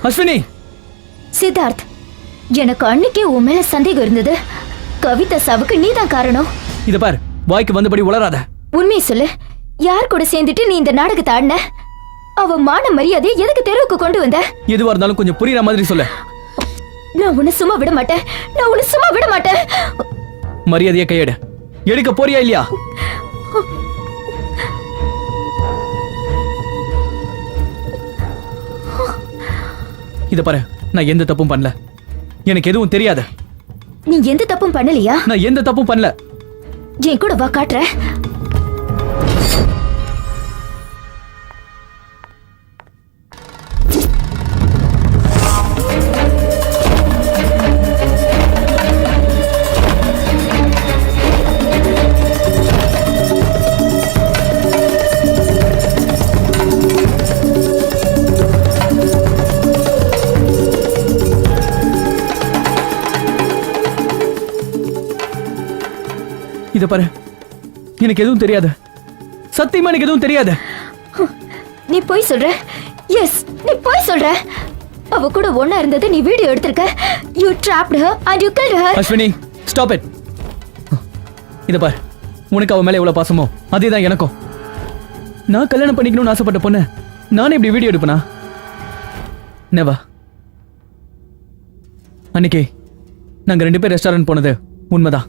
அஸ்வினி சித்தார்த், எனக்கு அன்னைக்கே உன் மேல சந்தேகம் இருந்தது. கவிதா சாவுக்கு நீதான் காரணம். இத பார், வாய்க்கு வந்தபடி உளராத. உண்மையை சொல்லு, யார் கூட சேர்ந்துட்டு நீ இந்த நாடகத்தை ஆடின? அவ மான மரியாதையை எதுக்கு தெருவுக்கு கொண்டு வந்த? எதுவா இருந்தாலும் கொஞ்சம் புரியுற மாதிரி சொல்லு. நான் உன்னை சும்மா விட மாட்டேன். நான் உன்னை சும்மா விட மாட்டேன். மரியாதையை கையெடு. எடுக்க போறியா இல்லையா? இத பாரு, நான் எந்த தப்பும் பண்ணல. எனக்கு எதுவும் தெரியாது. நீ எந்த தப்பும் பண்ணலையா? நான் எந்த தப்பும் பண்ணல. என் கூட வா, காட்டுறேன். இத பாரு, எனக்கு எதுவும் தெரியாது. சத்தியமா எனக்கு எதுவும் தெரியாது. நீ போய் சொல்ற. எஸ், நீ போய் சொல்ற. அவ கூட ஒண்ணா இருந்தது நீ வீடியோ எடுத்திருக்க. You trapped her and you killed her. Ashwini, stop it. இத பாரு, உனக்கு அவ மேல எவ்வளவு பாசமோ அதேதான் எனக்கும். நான் கல்யாணம் பண்ணிக்கணும்னு ஆசைப்பட்ட பொண்ணு நானே இப்படி வீடியோ எடுப்பனா? நெவர். அன்னைக்கு நாங்க 2 பேர் ரெஸ்டாரண்ட் போனது உண்மைதான்.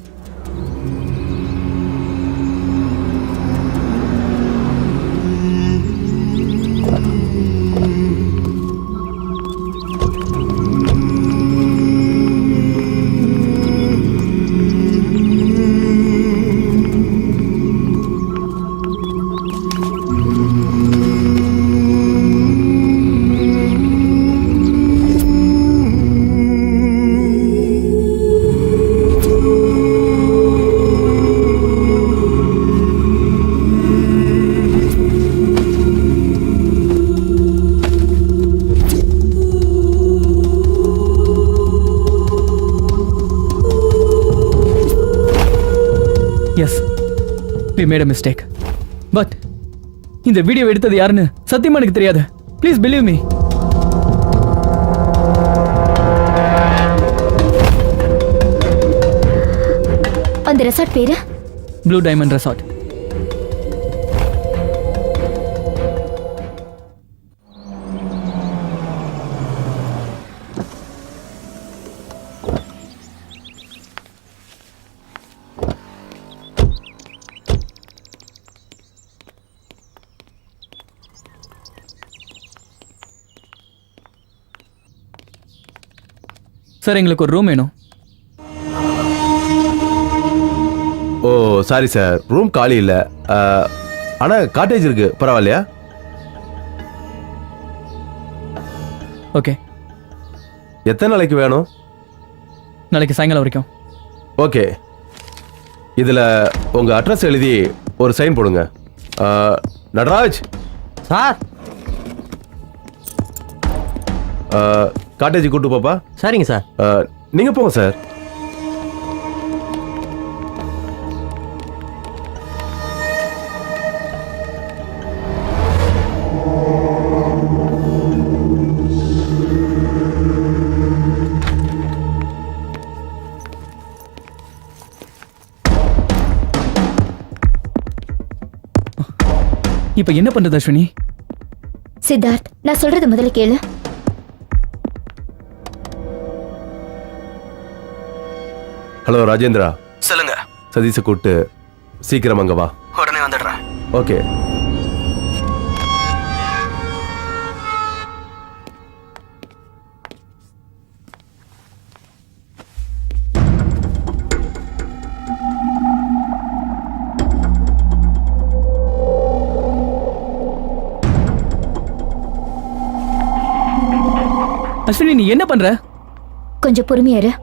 Yes, we made a mistake. But இந்த வீடியோ எடுத்தது யாருன்னு சத்தியமா எனக்கு தெரியாது. Please believe me. அந்த ரெசார்ட் பேரு ப்ளூ டைமண்ட் ரெசார்ட். சார், எங்களுக்கு ஒரு ரூம் வேணும். ஓ சாரி சார், ரூம் காலி இல்ல. ஆனா காட்டேஜ் இருக்கு, பரவாயில்லையா? ஓகே. எத்தனை நாளைக்கு வேணும்? நாளைக்கு சாயங்காலம் வரைக்கும். ஓகே, இதுல உங்க அட்ரஸ் எழுதி ஒரு சைன் போடுங்க. நடராஜ் சார். காட்டேஜ் கூட்டு பாப்பா. சரிங்க சார். நீங்க போங்க சார். இப்ப என்ன பண்றது அஸ்வினி? சித்தார்த், நான் சொல்றது முதல்ல கேளு. ஹலோ ராஜேந்திரா. சொல்லுங்க. சதீஷை கூப்பிட்டு சீக்கிரம் அங்க வா. உடனே வந்துடுறேன். ஓகே. அஸ்வினி, நீ என்ன பண்ற? கொஞ்சம் பொறுமையா இரு.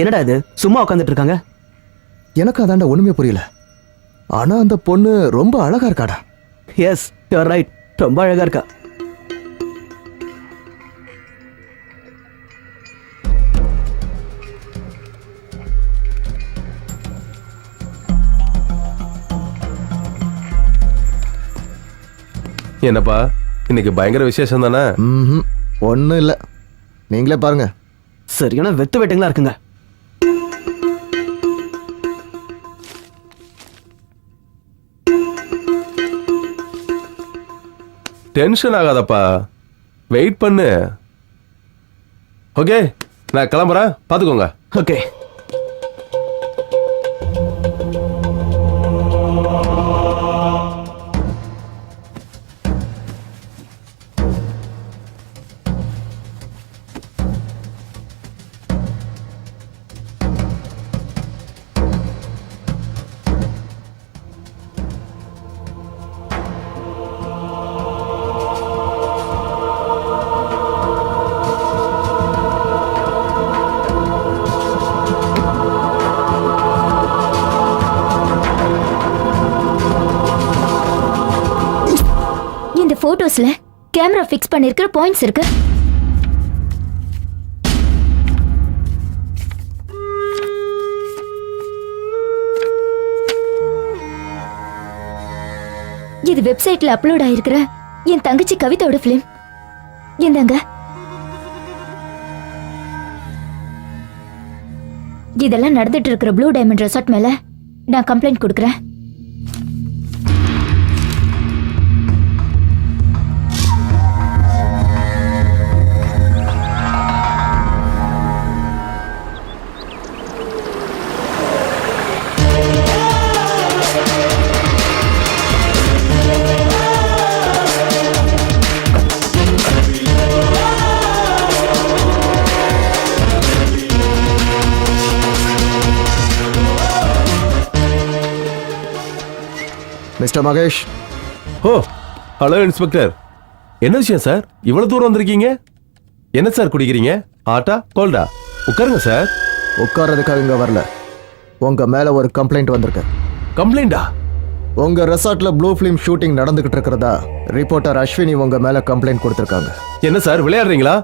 என்னடா இது சும்மா உட்காந்துட்டு இருக்காங்க? எனக்கு அதாண்ட ஒண்ணுமே புரியல. ஆனா அந்த பொண்ணு ரொம்ப அழகா இருக்காடா. Yes, you are right. ரொம்ப அழகா இருக்கா. என்னப்பா இன்னைக்கு பயங்கர விசேஷம் தானே? ஒன்றும் இல்லை, நீங்களே பாருங்க. சரியான வெத்து வெட்டுங்களா இருக்குங்க. டென்ஷன் ஆகாதப்பா, வெயிட் பண்ணு. ஓகே, நான் கிளம்புறேன், பார்த்துக்கோங்க. ஓகே. இந்த போட்டோஸ்ல கேமரா ஃபிக்ஸ் பண்ணிருக்கிற பாயிண்ட்ஸ் இருக்கு. இது வெப்சைட்ல அப்லோட் ஆயிருக்கிற என் தங்கச்சி கவிதாவோட பிலிம். இந்தாங்க. இதெல்லாம் நடந்துட்டு இருக்கிற ப்ளூ டைமண்ட் ரெசார்ட் மேல நான் கம்ப்ளைண்ட் கொடுக்கறேன். மிஸ்டர் மகேஷ். ஓ, ஹலோ இன்ஸ்பெக்டர். என்ன விஷயம் சார், இவ்வளவு தூரம் வந்திருக்கீங்க? என்ன சார் குடிக்கிறீங்க? ஆட்டா கோல்டா? உட்காருங்க சார். உட்கார்றதுக்காக இங்க வரல, உங்க மேல ஒரு கம்ப்ளைண்ட் வந்திருக்கு. கம்ப்ளைண்டா? உங்க ரெசார்ட்ல ப்ளூ ஃபிலிம் ஷூட்டிங் நடந்துகிட்டு இருக்கிறதா ரிப்போர்ட்டர் அஸ்வினி உங்க மேல கம்ப்ளைண்ட் கொடுத்திருக்காங்க. என்ன சார் விளையாடுறீங்களா?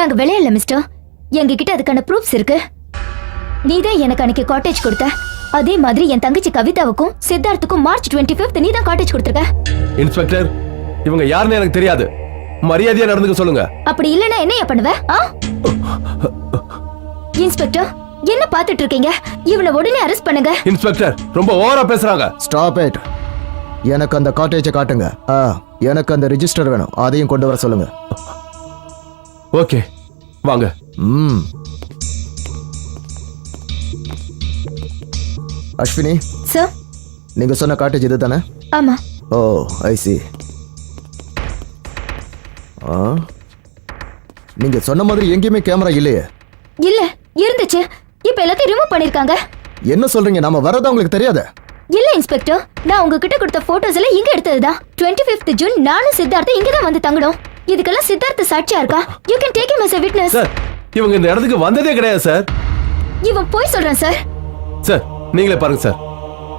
நாங்க விளையாடல மிஸ்டர், எங்ககிட்ட அதுக்கான ப்ரூஃப்ஸ் இருக்கு. நீதான் எனக்கு அன்னைக்கு காட்டேஜ் கொடுத்த, அதே மாதிரி என் தங்கச்சி கவிதாவுக்கும் சித்தார்த்துக்கும் மார்ச் 25 நீ தான் காட்டேஜ் கொடுத்திருக்க. இன்ஸ்பெக்டர், இவங்க யாருன்னு எனக்கு தெரியாது, மரியாதையா நடந்துக்க சொல்லுங்க. அப்படி இல்லனா என்னைய பண்ணுவ? இன்ஸ்பெக்டர், என்ன பார்த்துட்டு இருக்கீங்க? இவனை உடனே அரெஸ்ட் பண்ணுங்க. இன்ஸ்பெக்டர் ரொம்ப ஓவரா பேசுறாங்க. Stop it. எனக்கு அந்த காட்டேஜை காட்டுங்க. எனக்கு அந்த ரெஜிஸ்டர் வேணும், அதையும் கொண்டு வர சொல்லுங்க. ஓகே வாங்க. அஸ்வினி சார், நீங்க சொன்ன காட்டேஜ் இது தானே? ஆமா. ஓ ஐ சி. நீங்க சொன்ன மாதிரி எங்கேயுமே கேமரா இல்லையே? இல்ல, இருந்துச்சு. இப்ப எல்லாத்தையும் ரிமூவ் பண்ணிருக்காங்க. என்ன சொல்றீங்க? நாம வரதா உங்களுக்கு தெரியாது? இல்ல இன்ஸ்பெக்டர், நான் உங்ககிட்ட கொடுத்த போட்டோஸ் எல்லாம் இங்க எடுத்ததுதான். 25 ஜூன் நானும் சித்தார்த்த இங்க தான் வந்து தங்கணும். இதுக்கெல்லாம் சித்தார்த்த சாட்சியா இருக்கா? You can take him as a witness. Sir, இவங்க இந்த இடத்துக்கு வந்ததே கிடையாது சார். இவன் போய் சொல்றான் சார். சார் நீங்களே பாருங்க சார்,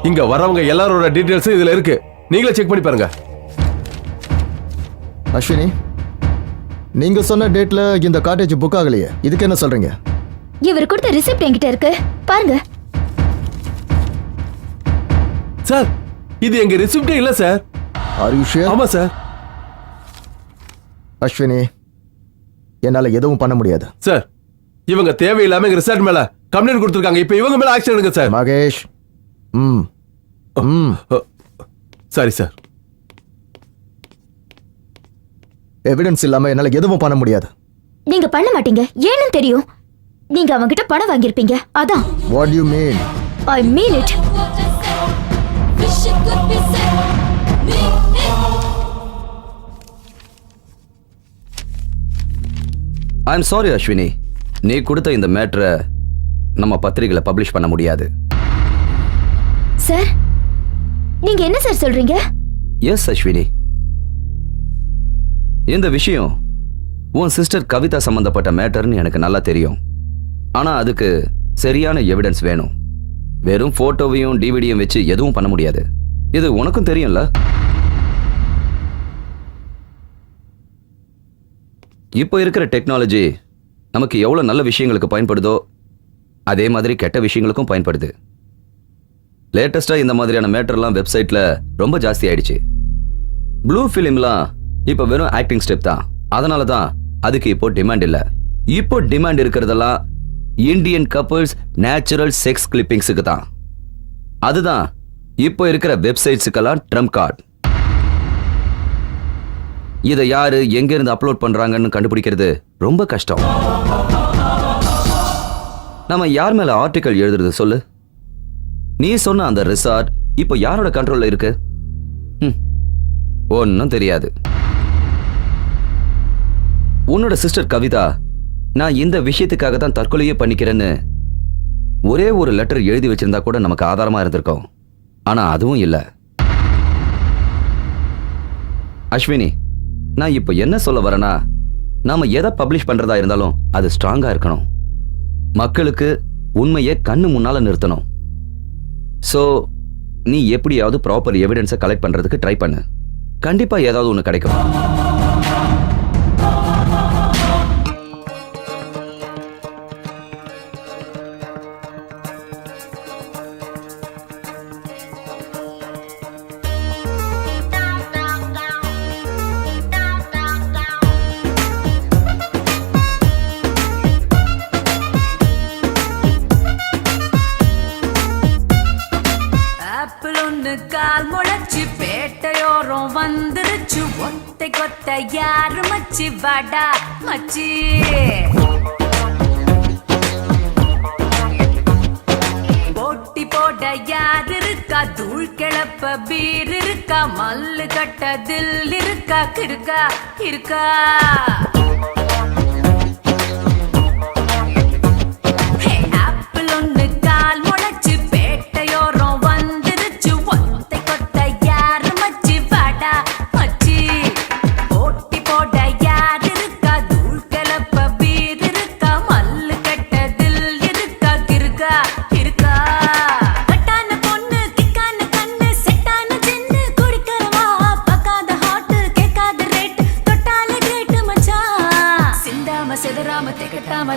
இங்க வரவங்க எல்லாரோட டீடைல்ஸ் இதுல இருக்கு, நீங்களே செக் பண்ணி பாருங்க. அஸ்வினி, நீங்க சொன்ன டேட்ல இந்த காட்டேஜ் புக் ஆகலையே, இதுக்கு என்ன சொல்றீங்க? இவர் கொடுத்த ரிசிப்ட் என்கிட்ட இருக்கு, பாருங்க. சார், இது எங்க ரிசிப்டே இல்ல சார். Are you sure? ஆமா சார். அஸ்வினி, என்னால எதுவும் பண்ண முடியாது. சார், இவங்க தேவையில்லாம எங்க ரிசார்ட் மேல கம்ப்ளைண்ட் கொடுத்திருக்காங்க. இப்போ இவங்க மேல ஆக்ஷன் எடுங்க sir. Mahesh. Sorry sir. Evidence இல்லாம என்னால எதுவும் பண்ண முடியாது. நீங்க பண்ண மாட்டீங்க, ஏன்னு தெரியும். நீங்க அவங்கிட்ட பணம் வாங்கியிருப்பீங்க, அதான். What do you mean? I mean it. I'm sorry Ashwini, நீ கொடுத்த இந்த மேட்டரை நம்ம பத்திரிகையில் பப்ளிஷ் பண்ண முடியாது. சார், நீங்க என்ன சார் சொல்றீங்க? எஸ் அஸ்வினி, இந்த விஷயம் உன் சிஸ்டர் கவிதா சம்பந்தப்பட்ட மேட்டர்னு எனக்கு நல்லா தெரியும். ஆனா அதுக்கு சரியான எவிடன்ஸ் வேணும். வெறும் போட்டோவையும் டிவிடியும் வச்சு எதுவும் பண்ண முடியாது. இது உனக்கும் தெரியும்ல. இப்போ இருக்கிற டெக்னாலஜி நமக்கு எவ்வளவு நல்ல விஷயங்களுக்கு பயன்படுதோ அதே மாதிரி கெட்ட விஷயங்களுக்கும் பயன்படுது. லேட்டஸ்டா இந்த மாதிரியான மேட்டர்லாம் வெப்சைட்ல ரொம்ப ஜாஸ்தி ஆயிடுச்சு. ப்ளூ ஃபிலிம்லாம் இப்போ வெறும் ஆக்டிங் ஸ்டெப் தான். அதனால தான் அதுக்கு இப்போ டிமாண்ட் இல்லை. இப்போ டிமாண்ட் இருக்கிறதெல்லாம் இந்தியன் கப்புள்ஸ் நேச்சுரல் செக்ஸ் கிளிப்பிங்ஸுக்கு தான். அதுதான் இப்போ இருக்கிற வெப்சைட்ஸுக்கெல்லாம் ட்ரம்ப் கார்டு. இதை யாரு எங்க இருந்து அப்லோட் பண்றாங்கன்னு கண்டுபிடிக்கிறது ரொம்ப கஷ்டம். நம்ம யார் மேல ஆர்டிக்கல் எழுதுறது சொல்லு. நீ சொன்ன அந்த ரிசார்ட் இப்போ யாரோட கண்ட்ரோல்ல இருக்கு? ஒன்னும் தெரியாது. உன்னோட சிஸ்டர் கவிதா நான் இந்த விஷயத்துக்காக தான் தற்கொலையே பண்ணிக்கிறேன்னு ஒரே ஒரு லெட்டர் எழுதி வச்சிருந்தா கூட நமக்கு ஆதாரமா இருந்திருக்கும். ஆனா அதுவும் இல்லை. அஸ்வினி, நான் இப்போ என்ன சொல்ல வரேன்னா, நாம எதை பப்ளிஷ் பண்றதா இருந்தாலும் அது ஸ்ட்ராங்கா இருக்கணும். மக்களுக்கு உண்மையை கண்ணு முன்னால நிறுத்தணும். சோ நீ எப்படியாவது ப்ராப்பர் எவிடன்ஸை கலெக்ட் பண்றதுக்கு ட்ரை பண்ணு. கண்டிப்பா ஏதாவது ஒன்று கிடைக்கும். கால் முளைச்சு பேட்டையோரம் வந்துருச்சு. ஒத்தை கொத்த யாரு மச்சி வாடா மச்சி. போட்டி போட யாரு இருக்கா? தூள் கிளப்ப பீர் இருக்கா? மல்லு கட்ட தில் இருக்கா? கிருக்கா இருக்கா?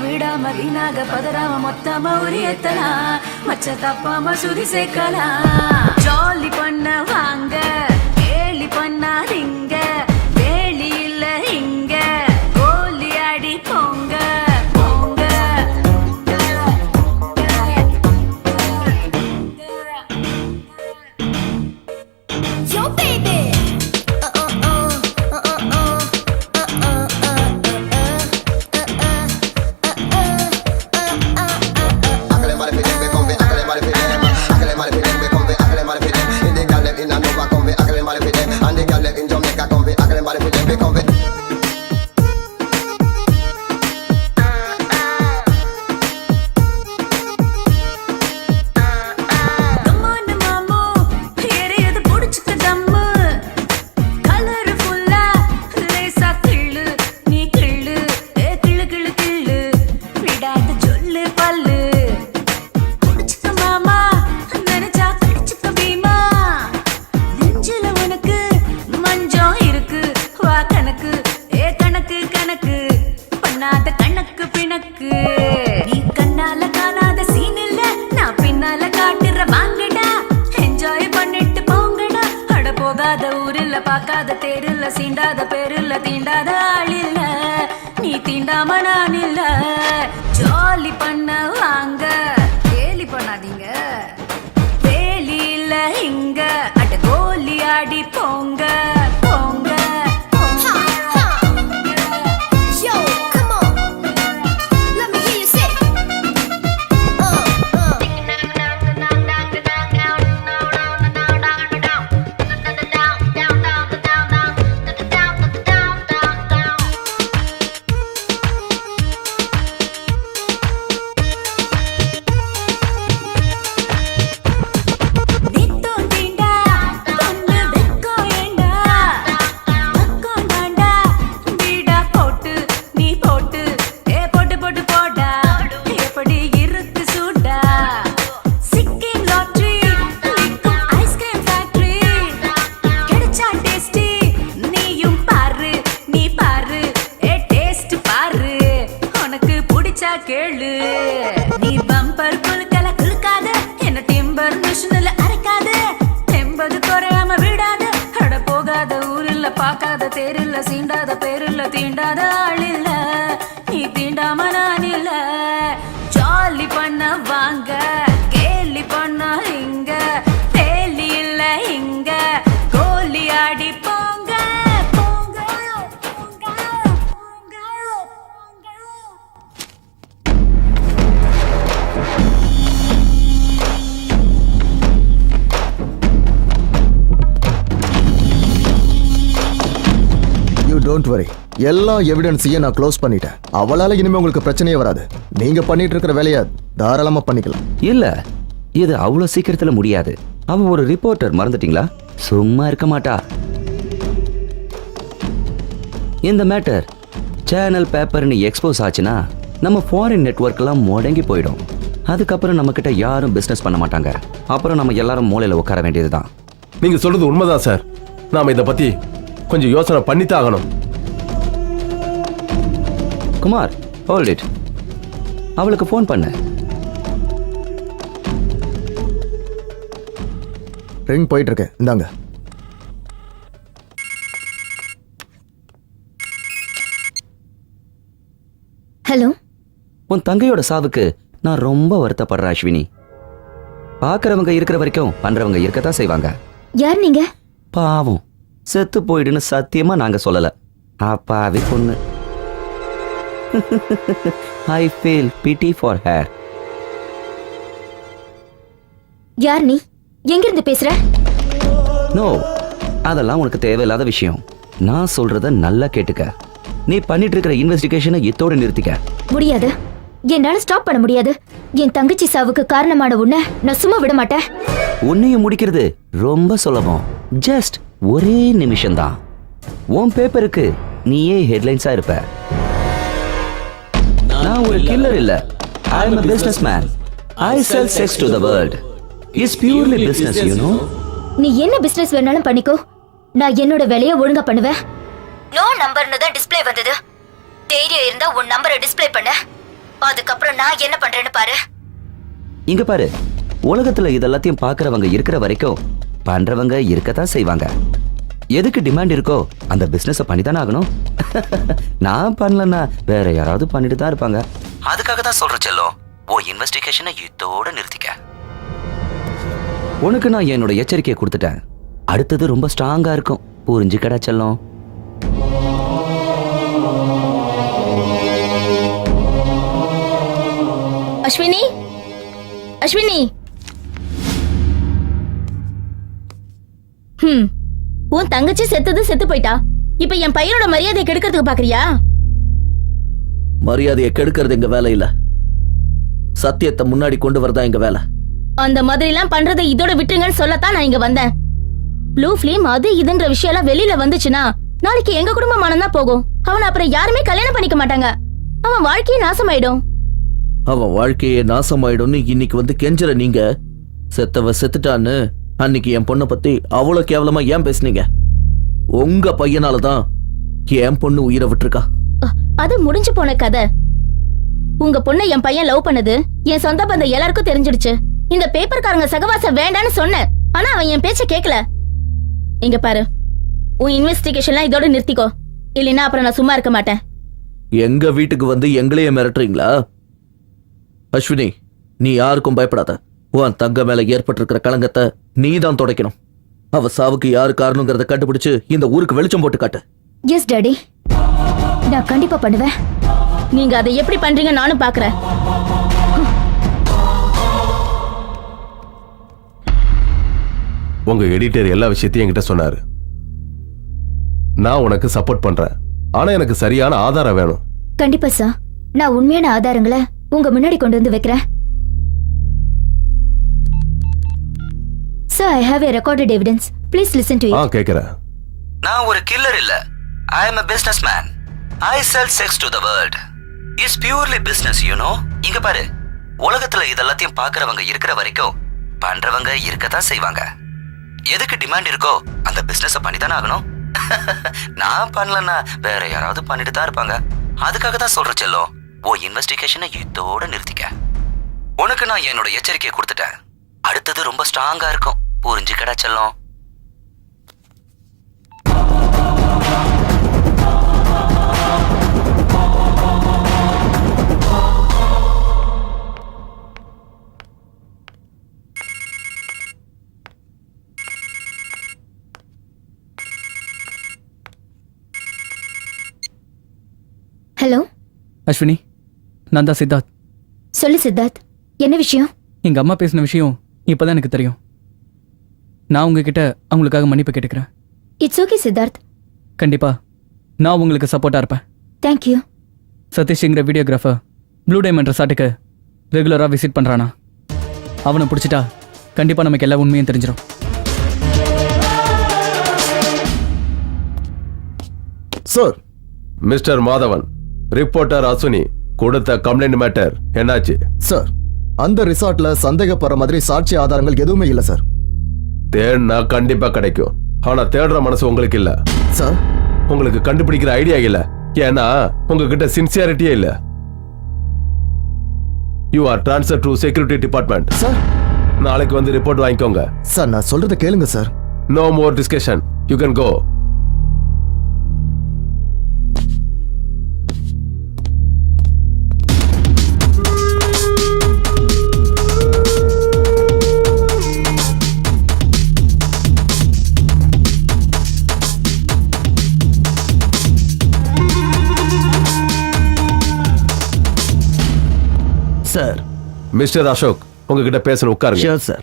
விடாம வீணாக பதறாம மொத்தமா உரியத்தனா மச்ச தப்பாம சுதி சேர்க்கலாம். ஜாலி பண்ண வாங்க, கேலி பண்ணாதீங்க. வேலி இல்ல இங்க, கோலி அடி போங்க போங்க. Yo baby. பார்க்காத தேரில்ல, சீண்டாத பேரில்ல, தீண்டாத ஆளில்ல, நீ தீண்டாம நான் இல்ல. ஜாலி பண்ண வாங்க, கேலி பண்ணாதீங்க. வேலி இல்ல இங்க, அட கோலி ஆடி போங்க போங்க. தேரில்ல சீண்டாத பேரில்ல தீண்டாத ஆள் இல்ல நீ தீண்டாம நான் இல்ல ஜாலி பண்ண வாங்க கேலி பண்ண இங்க தேலி இல்ல இங்க கோலி ஆடி போங்க போங்க போங்க போங்க யூ டோன்ட் வரி, எல்லா எவிடன்ஸையும் நான் க்ளோஸ் பண்ணிட்டேன். அவளால இனிமே உங்களுக்கு பிரச்சனையே வராது. நீங்க பண்ணிட்டு இருக்கிற வேலையை தாராளமா பண்ணிக்கலாம். இல்ல இது அவ்வளவு சீக்கிரத்துல முடியாது. அவன் ஒரு ரிப்போர்ட்டர், மறந்துட்டீங்களா? சும்மா இருக்க மாட்டா. இந்த மேட்டர் சேனல் பேப்பர்னு எக்ஸ்போஸ் ஆச்சுன்னா நம்ம ஃபாரின் நெட்வொர்க்லாம் முடங்கி போயிடும். அதுக்கப்புறம் நம்ம கிட்ட யாரும் பிசினஸ் பண்ண மாட்டாங்க. அப்புறம் நம்ம எல்லாரும் மூலையில உட்கார வேண்டியதுதான். நீங்க சொல்றது உண்மைதான் சார். நாம இதை பத்தி கொஞ்சம் யோசனை பண்ணித்தான் ஆகணும். Kumar, hold it. அவளுக்கு ஃபோன் பண்ண. ரிங் போயிட்டு இருக்கேன், இந்தாங்க. ஹலோ. உன் தங்கையோட சாவுக்கு நான் ரொம்ப வருத்தப்படுறேன் அஸ்வினி. பார்க்கறவங்க இருக்கிற வரைக்கும் பண்றவங்க இருக்கத்தான் செய்வாங்க. யார் நீங்க? பாவம், செத்து போயிடுன்னு சத்தியமா நாங்க சொல்லல. அப்பாவி பொண்ணு. I feel pity for her. யார் நீ? எங்கிருந்து பேசுற? நோ, அதெல்லாம் உனக்கு தேவையில்லாத விஷயம். நான் சொல்றத நல்லா கேட்டுக்க. நீ பண்ணிட்டு இருக்கிற இன்வெஸ்டிகேஷனை இத்தோட நிறுத்திக்க. முடியாது, என்னால ஸ்டாப் பண்ண முடியாது. என் தங்கச்சி சாவுக்கு காரணமான உன்னை நான் சும்மா விட மாட்டேன். உன்னையும் முடிக்கிறது ரொம்ப சுலபம். ஜஸ்ட் ஒரே நிமிஷம் தான். உன் பேப்பருக்கு நீயே ஹெட்லைன்ஸா இருப்ப. நான் ஒரு கில்லர் இல்ல. I am a businessman. I sell sex to the world. It's purely business, you know. நீ என்ன பிசினஸ் வேணாலும் பண்ணிக்கோ, நான் என்னோட வேலையை ஒழுங்கா பண்ணுவேன். நோ நம்பர்னு தான் டிஸ்ப்ளே வந்தது. தைரியம் இருந்தா உன் நம்பரை டிஸ்ப்ளே பண்ண. அதுக்கப்புறம் நான் என்ன பண்றேன்னு பாரு. இங்க பாரு, உலகத்துல இதெல்லாத்தையும் பாக்குறவங்க இருக்கிற வரைக்கும் பண்றவங்க இருக்கத்தான் செய்வாங்க. எதுக்கு டிமாண்ட் இருக்கோ அந்த பிசினஸ் பண்ணி தானே ஆகணும். நான் பண்ணலன்னா வேற யாராவது பண்ணிட்டு தான் இருப்பாங்க. அதுக்காக தான் சொல்றேன் செல்லம், ஓ இன்வெஸ்டிகேஷனை இதோட நிறுத்திக்க. உனக்கு நான் என்னோட எச்சரிக்கையை கொடுத்துட்டேன். அடுத்தது ரொம்ப ஸ்ட்ராங்கா இருக்கும், புரிஞ்சுக்கடா செல்லம். அஸ்வினி, அஸ்வினி. உன் தங்கச்சி செத்து போயிட்டா. இப்ப என் பையனோட மரியாதையை கெடுக்கிறதுக்கு பாக்குறியா? மரியாதையை கெடுக்கிறது எங்க வேலை இல்ல, சத்தியத்தை முன்னாடி கொண்டு வரதா எங்க வேலை. அந்த மாதிரி எல்லாம் பண்றதை இதோட விட்டுருங்கன்னு சொல்லத்தான் நான் இங்க வந்தேன். ப்ளூ ஃபிலிம் அது இதுன்ற விஷயம் எல்லாம் வெளியில வந்துச்சுன்னா நாளைக்கு எங்க குடும்பமானம் தான் போகும். அவன் அப்புறம் யாருமே கல்யாணம் பண்ணிக்க மாட்டாங்க. அவன் வாழ்க்கையே நாசமாயிடும். அவன் வாழ்க்கையே நாசமாயிடும்னு இன்னைக்கு வந்து கெஞ்சற நீங்க, செத்தவ செத்துட்டான்னு அன்னைக்கு என் பொண்ணை பத்தி அவ்வளவு கேவலமா ஏன் பேசுனீங்க? உங்க பையனாலதான் என் பொண்ணு உயிரை விட்டுருக்கா. அது முடிஞ்சு போன கதை. உங்க பொண்ணை என் பையன் லவ் பண்ணது என் சொந்த பந்தம் எல்லாருக்கும் தெரிஞ்சிடுச்சு. இந்த பேப்பர்காரங்க சகவாசம் வேண்டான்னு சொன்னேன், ஆனா அவன் என் பேச்ச கேட்கல. இங்க பாரு, உன் இன்வெஸ்டிகேஷன்லாம் இதோட நிறுத்திக்கோ, இல்லைன்னா அப்புறம் நான் சும்மா இருக்க மாட்டேன். எங்க வீட்டுக்கு வந்து எங்களையே மிரட்டுறீங்களா? அஸ்வினி, நீ யாருக்கும் பயப்படாத. உன் தங்க மேல ஏற்பட்டிருக்கிற களங்கத்தை நீ தான் துடைக்கணும். அவ சாவுக்கு யாரு காரணங்கிறத கண்டுபிடிச்சு இந்த ஊருக்கு வெளிச்சம் போட்டு காட்டு. எஸ் டாடி, நான் கண்டிப்பா பண்ணுவேன். நீங்க அதை எப்படி பண்றீங்க நானும் பாக்குறேன். உங்க எடிட்டர் எல்லா விஷயத்தையும் என்கிட்ட சொன்னாரு. நான் உனக்கு சப்போர்ட் பண்றேன், ஆனா எனக்கு சரியான ஆதாரம் வேணும். கண்டிப்பா சார், நான் உண்மையான ஆதாரங்களை உங்க முன்னாடி கொண்டு வந்து வைக்கிறேன். Sir, I have a recorded evidence. Please listen to it. கேக்குறேன். நான் ஒரு கில்லர் இல்ல. I am a businessman. I sell sex to the world. It's purely business, you know. இங்க பாரு, உலகத்துல இதெல்லாத்தையும் பாக்குறவங்க இருக்கிற வரைக்கும் பண்றவங்க இருக்கத்தான் செய்வாங்க. எதுக்கு டிமாண்ட் இருக்கோ அந்த பிசினஸ பண்ணி தானே ஆகணும். நான் பண்ணலன்னா வேற யாராவது பண்ணிட்டு தான் இருப்பாங்க. அதுக்காக தான் சொல்ற செல்லம், ஓ இன்வெஸ்டிகேஷனை இதோட நிறுத்திக்க. உனக்கு நான் என்னோட எச்சரிக்கையை கொடுத்துட்டேன். அடுத்தது ரொம்ப ஸ்ட்ராங்கா இருக்கும், புரிஞ்சுக்கடா செல்லம். ஹலோ, அஸ்வினி, நான் தான் சித்தார்த். சொல்லு சித்தார்த், என்ன விஷயம்? எங்க அம்மா பேசின விஷயம் இப்பதான் எனக்கு தெரியும். நான் உங்ககிட்ட அவங்களுக்காக மன்னிப்பு கேட்டுக்கிறேன். It's okay Siddharth. கண்டிப்பா நான் உங்களுக்கு சப்போர்ட்டா இருப்பேன். தேங்க்யூ. சதீஷ்ங்கிற வீடியோகிராஃபர் ப்ளூ டைமண்ட் ரெசார்ட்டுக்கு ரெகுலரா விசிட் பண்றானா? அவனை பிடிச்சிட்டா கண்டிப்பா நமக்கு எல்லா உண்மையும் தெரிஞ்சிடும். Sir, mister Madhavan, reporter Ashwini கொடுத்த கம்ப்ளைண்ட் மேட்டர் என்னாச்சு? சார், அந்த ரிசார்ட்ல சந்தேகப்படுற மாதிரி சாட்சி ஆதாரங்கள் எதுவுமே இல்லை சார். தேடினா கண்டிப்பா கிடைக்கும். ஆனா தேடுற மனசு உங்களுக்கு இல்ல சார். உங்களுக்கு கண்டுபிடிக்கிற ஐடியா இல்ல. ஏன்னா உங்ககிட்ட சின்சியாரிட்டியே இல்ல. You are transfer to security department. Sir, நாளைக்கு வந்து ரிப்போர்ட் வாங்கிக்கோங்க. சார், நான் சொல்றத கேளுங்க sir. No more discussion. You can go. Sir. Mister Ashok, உங்ககிட்ட பேசணும், உட்காருங்க. Sure sir.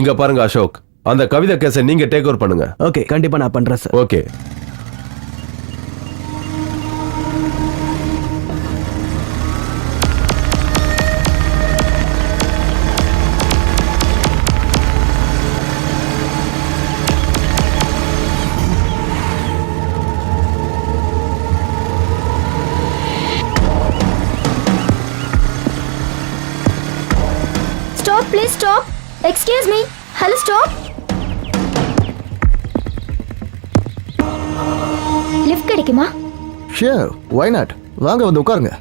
இங்க பாருங்க அசோக், அந்த கவிதை கேஸை நீங்க டேக் ஓவர் பண்ணுங்க. ஓகே, கண்டிப்பா நான் பண்றேன் sir. Okay. Stop, please stop. Excuse me. Hello, stop. Lift கிடைக்குமா? Sure, why not? வாங்க வந்து உட்காருங்க.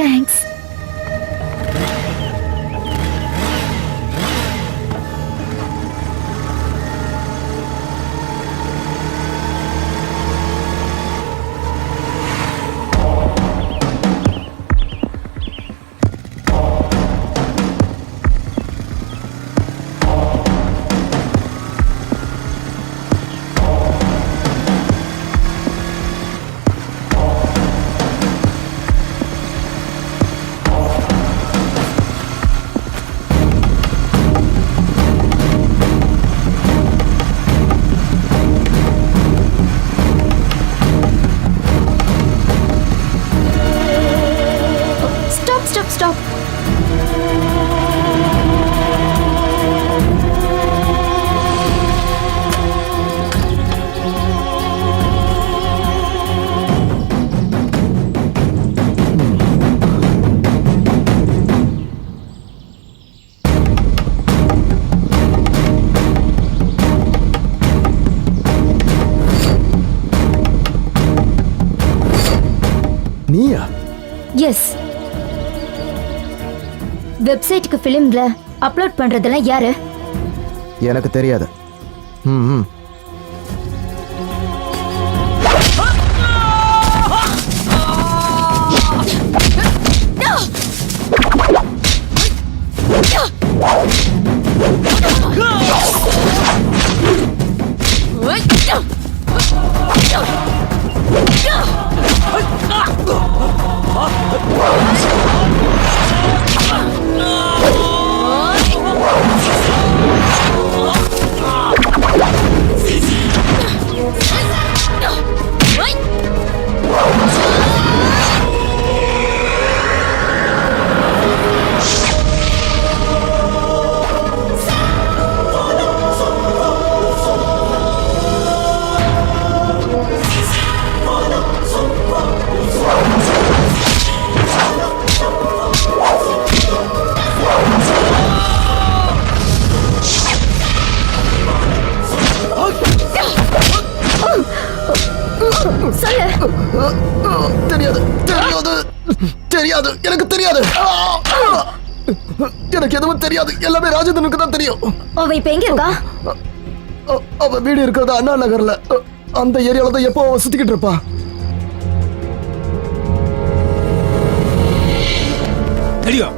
தேங்க்ஸ். Stop. நீயா? எஸ். வெப்சைட்டுக்கு ஃபிலிம்ல அப்லோட் பண்றதெல்லாம் யாரு? எனக்கு தெரியாது. ம். தெரியாது, எனக்கு தெரியாது. எனக்கு எதுவும் தெரியாது. எல்லாமே ராஜேந்திரனுக்கு தான் தெரியும். அவ இப்ப எங்க இருக்கா? அவ வீடு இருக்கிறது அண்ணா நகர்ல. அந்த ஏரியால தான் எப்போ அவ சுத்திக்கிட்டு இருப்பா. தெரியும்.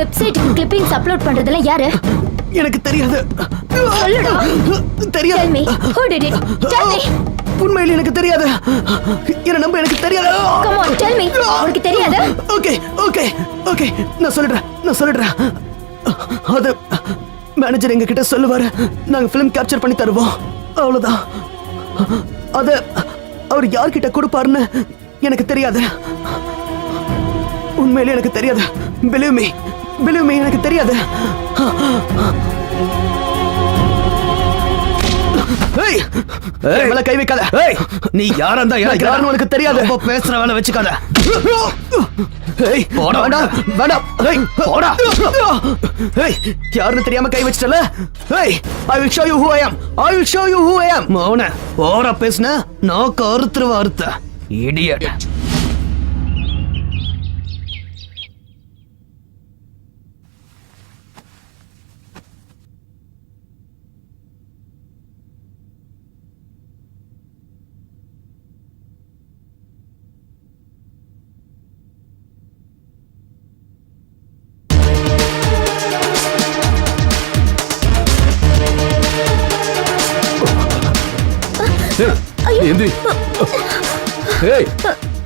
வெப்சைட்டுக்கு கிளிப்பிங்ஸ் அப்லோட் பண்றதெல்லாம் யாரு? எனக்கு தெரியாது. சொல்லுடா. தெரியாது. Tell me, who did it? Tell me. உண்மையில எனக்கு தெரியாது. என்ன நம்ப, எனக்கு தெரியாது. Come on, tell me. உனக்கு தெரியாது? ஓகே ஓகே ஓகே, நான் சொல்லிடுறேன். அது மேனேஜர் எங்க கிட்ட சொல்லுவாரு, நாங்க ஃபிலிம் கேப்சர் பண்ணி தருவோம், அவ்வளவுதான். அது அவர் யார்கிட்ட கொடுப்பாருன்னு எனக்கு தெரியாது. உண்மையிலே எனக்கு தெரியாது. Believe me, எனக்கு தெரியாது. கை வைக்காத. நீ யாரா இருந்தா யாரும் உனக்கு தெரியாது. பேசுற வேலை வச்சுக்காத. யாருன்னு தெரியாம கை வச்சிட்டல. I will show you who I am. மௌன ஓரா பேசுன நான் கருத்துருவ இடியட்.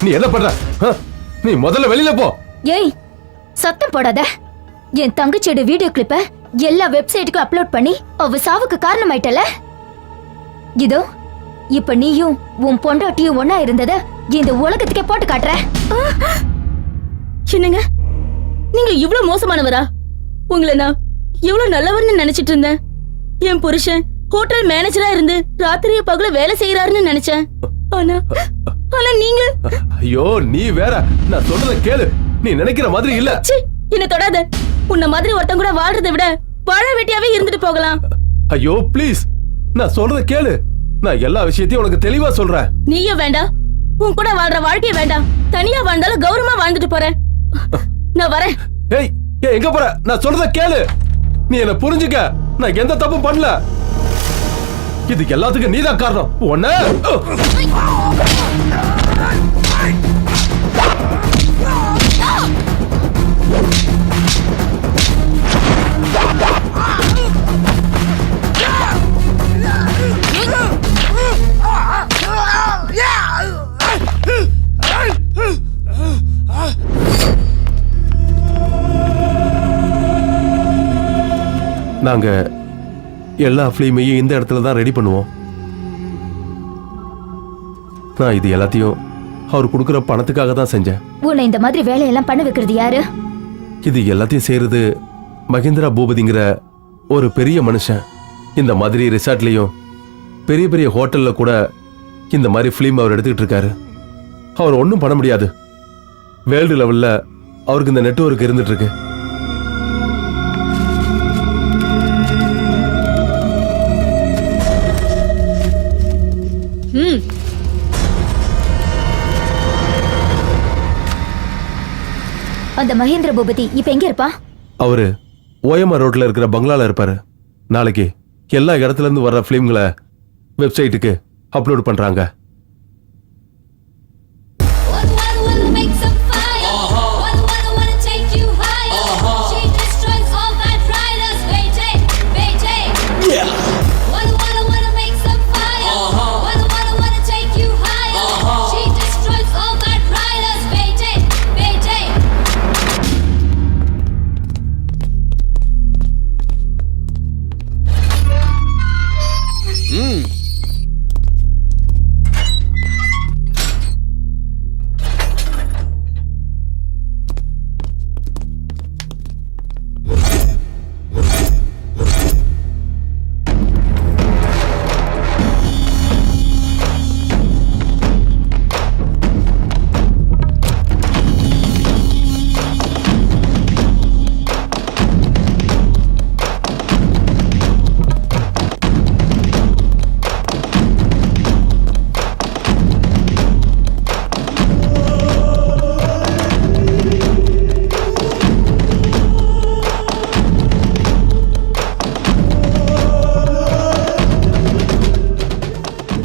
நீ என்ன பண்ற? நீ முதல்ல வெளியில போ. ஏய், சத்தம் போடாத. என் தங்கச்சியோட வீடியோ கிளிப்ப எல்லா வெப்சைட்டுக்கும் அப்லோட் பண்ணி அவ சாவுக்கு காரணமாயிட்டல. இதோ இப்ப நீயும் உன் பொண்டாட்டியும் ஒண்ணா இருந்தத இந்த உலகத்துக்கே போட்டு காட்டுற. என்னங்க, நீங்க இவ்வளவு மோசமானவரா? உங்களை நான் எவ்வளவு நல்லவர்னு நினைச்சிட்டு இருந்தேன். என் புருஷன் ஹோட்டல் மேனேஜரா இருந்து ராத்திரிய பகல வேலை செய்யறாருன்னு நினைச்சேன். ஆனா நீங்க. ஐயோ, நீ வேற. நான் சொல்றத கேளு. நீ நினைக்கிற மாதிரி இல்ல. என்ன தொடாத. உன்ன மாதிரி ஒருத்தன் கூட வாழ்றதை விட வாழ வெட்டியாவே இருந்துட்டு போகலாம். ஐயோ ப்ளீஸ், நான் சொல்றத கேளு. நான் எல்லா விஷயத்தையும் உனக்கு தெளிவா சொல்றேன். நீயும் வேண்டாம், உன் கூட வாழ்ற வாழ்க்கைய வேண்டாம். தனியா வாழ்ந்தாலும் கௌரவமா வாழ்ந்துட்டு போறேன். நான் வரேன். ஏய், எங்க போற? நான் சொல்றத கேளு. நீ என்ன புரிஞ்சுக்க. நான் எந்த தப்பும் பண்ணல. இது எல்லாத்துக்கும் நீதான் காரணம். ஒண்ணு நாங்க எல்லா ஃபிலிமையும் இந்த இடத்துல தான் ரெடி பண்ணுவோம். நான் இது எல்லாத்தையும் அவர் கொடுக்குற பணத்துக்காக தான் செஞ்சேன். உன்னை இந்த மாதிரி வேலையெல்லாம் பண்ண வைக்கிறது யாரு? இது எல்லாத்தையும் செய்யறது மகேந்திரா பூபதிங்கிற ஒரு பெரிய மனுஷன். இந்த மாதிரி ரிசார்ட்லயும் பெரிய பெரிய ஹோட்டல்ல கூட இந்த மாதிரி ஃபிலிம் அவர் எடுத்துக்கிட்டு இருக்காரு. அவர் ஒன்றும் பண்ண முடியாது. வேர்ல்டு லெவல்ல அவருக்கு இந்த நெட்வொர்க் இருந்துட்டு இருக்கு. அந்த மகேந்திர பூபதி இப்ப எங்க இருப்பா? அவரு ஓஎம்ஆர் ரோட்ல இருக்கிற பங்களால இருப்பாரு. நாளைக்கு எல்லா இடத்துல இருந்து வர்ற பிலிம்களை வெப்சைட்டுக்கு அப்லோட் பண்றாங்க.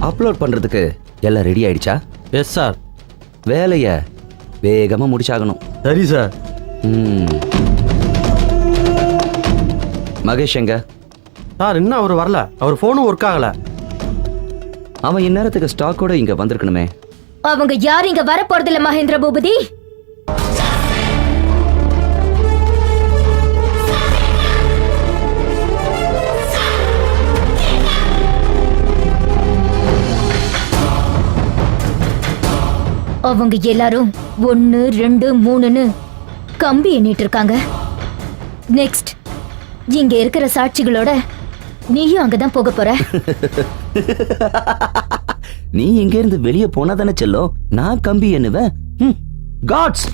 அப்லோட் பண்றதுக்கு எல்லாம் ரெடி ஆயிடுச்சா? Yes sir. வேலையை வேகமா முடிச்சாகணும். சரி சார். மகேஷ் எங்க? சார் இன்னும் அவர் வரல. அவர் ஃபோனும் ஒர்க் ஆகல. அவன் இந்நேரத்துக்கு ஸ்டாக்கோட இங்க வந்திருக்கணுமே. அவங்க யாரும் இங்க வர போறதில்ல மகேந்திர பூபதி. அவங்க எல்லாரும் 1 2 3ன்னு கம்பி எண்ணிட்டு இருக்காங்க. நெக்ஸ்ட் இங்க இருக்கிற சாட்சிகளோட நீயும் அங்கதான் போக போற. நீ இங்க இருந்து வெளியே போனா தானே செல்லும். நான் கம்பி எண்ணுவேன். காட்ஸ்.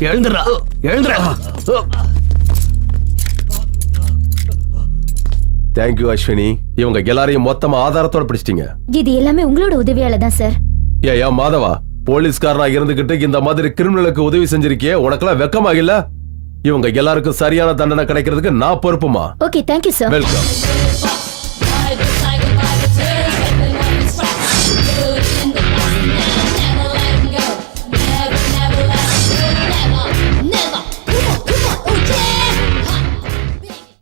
எழுந்துடா எழுந்துடா. தேங்க்யூ அஸ்வினி. இவங்க எல்லாரையும் மொத்தமா ஆதாரத்தோட பிடிச்சிட்டீங்க. இது எல்லாமே உங்களோட உதவியால தான் சார். ஏயா மாதவா, போலீஸ்காரனா இருந்துகிட்டு இந்த மாதிரி கிரிமினலுக்கு உதவி செஞ்சிருக்கியே, உனக்கெல்லாம் வெக்கமாகல? இவங்க எல்லாருக்கும் சரியான தண்டனை கிடைக்கிறதுக்கு நான் பொறுப்புமா. Okay, thank you sir. வெல்கம்.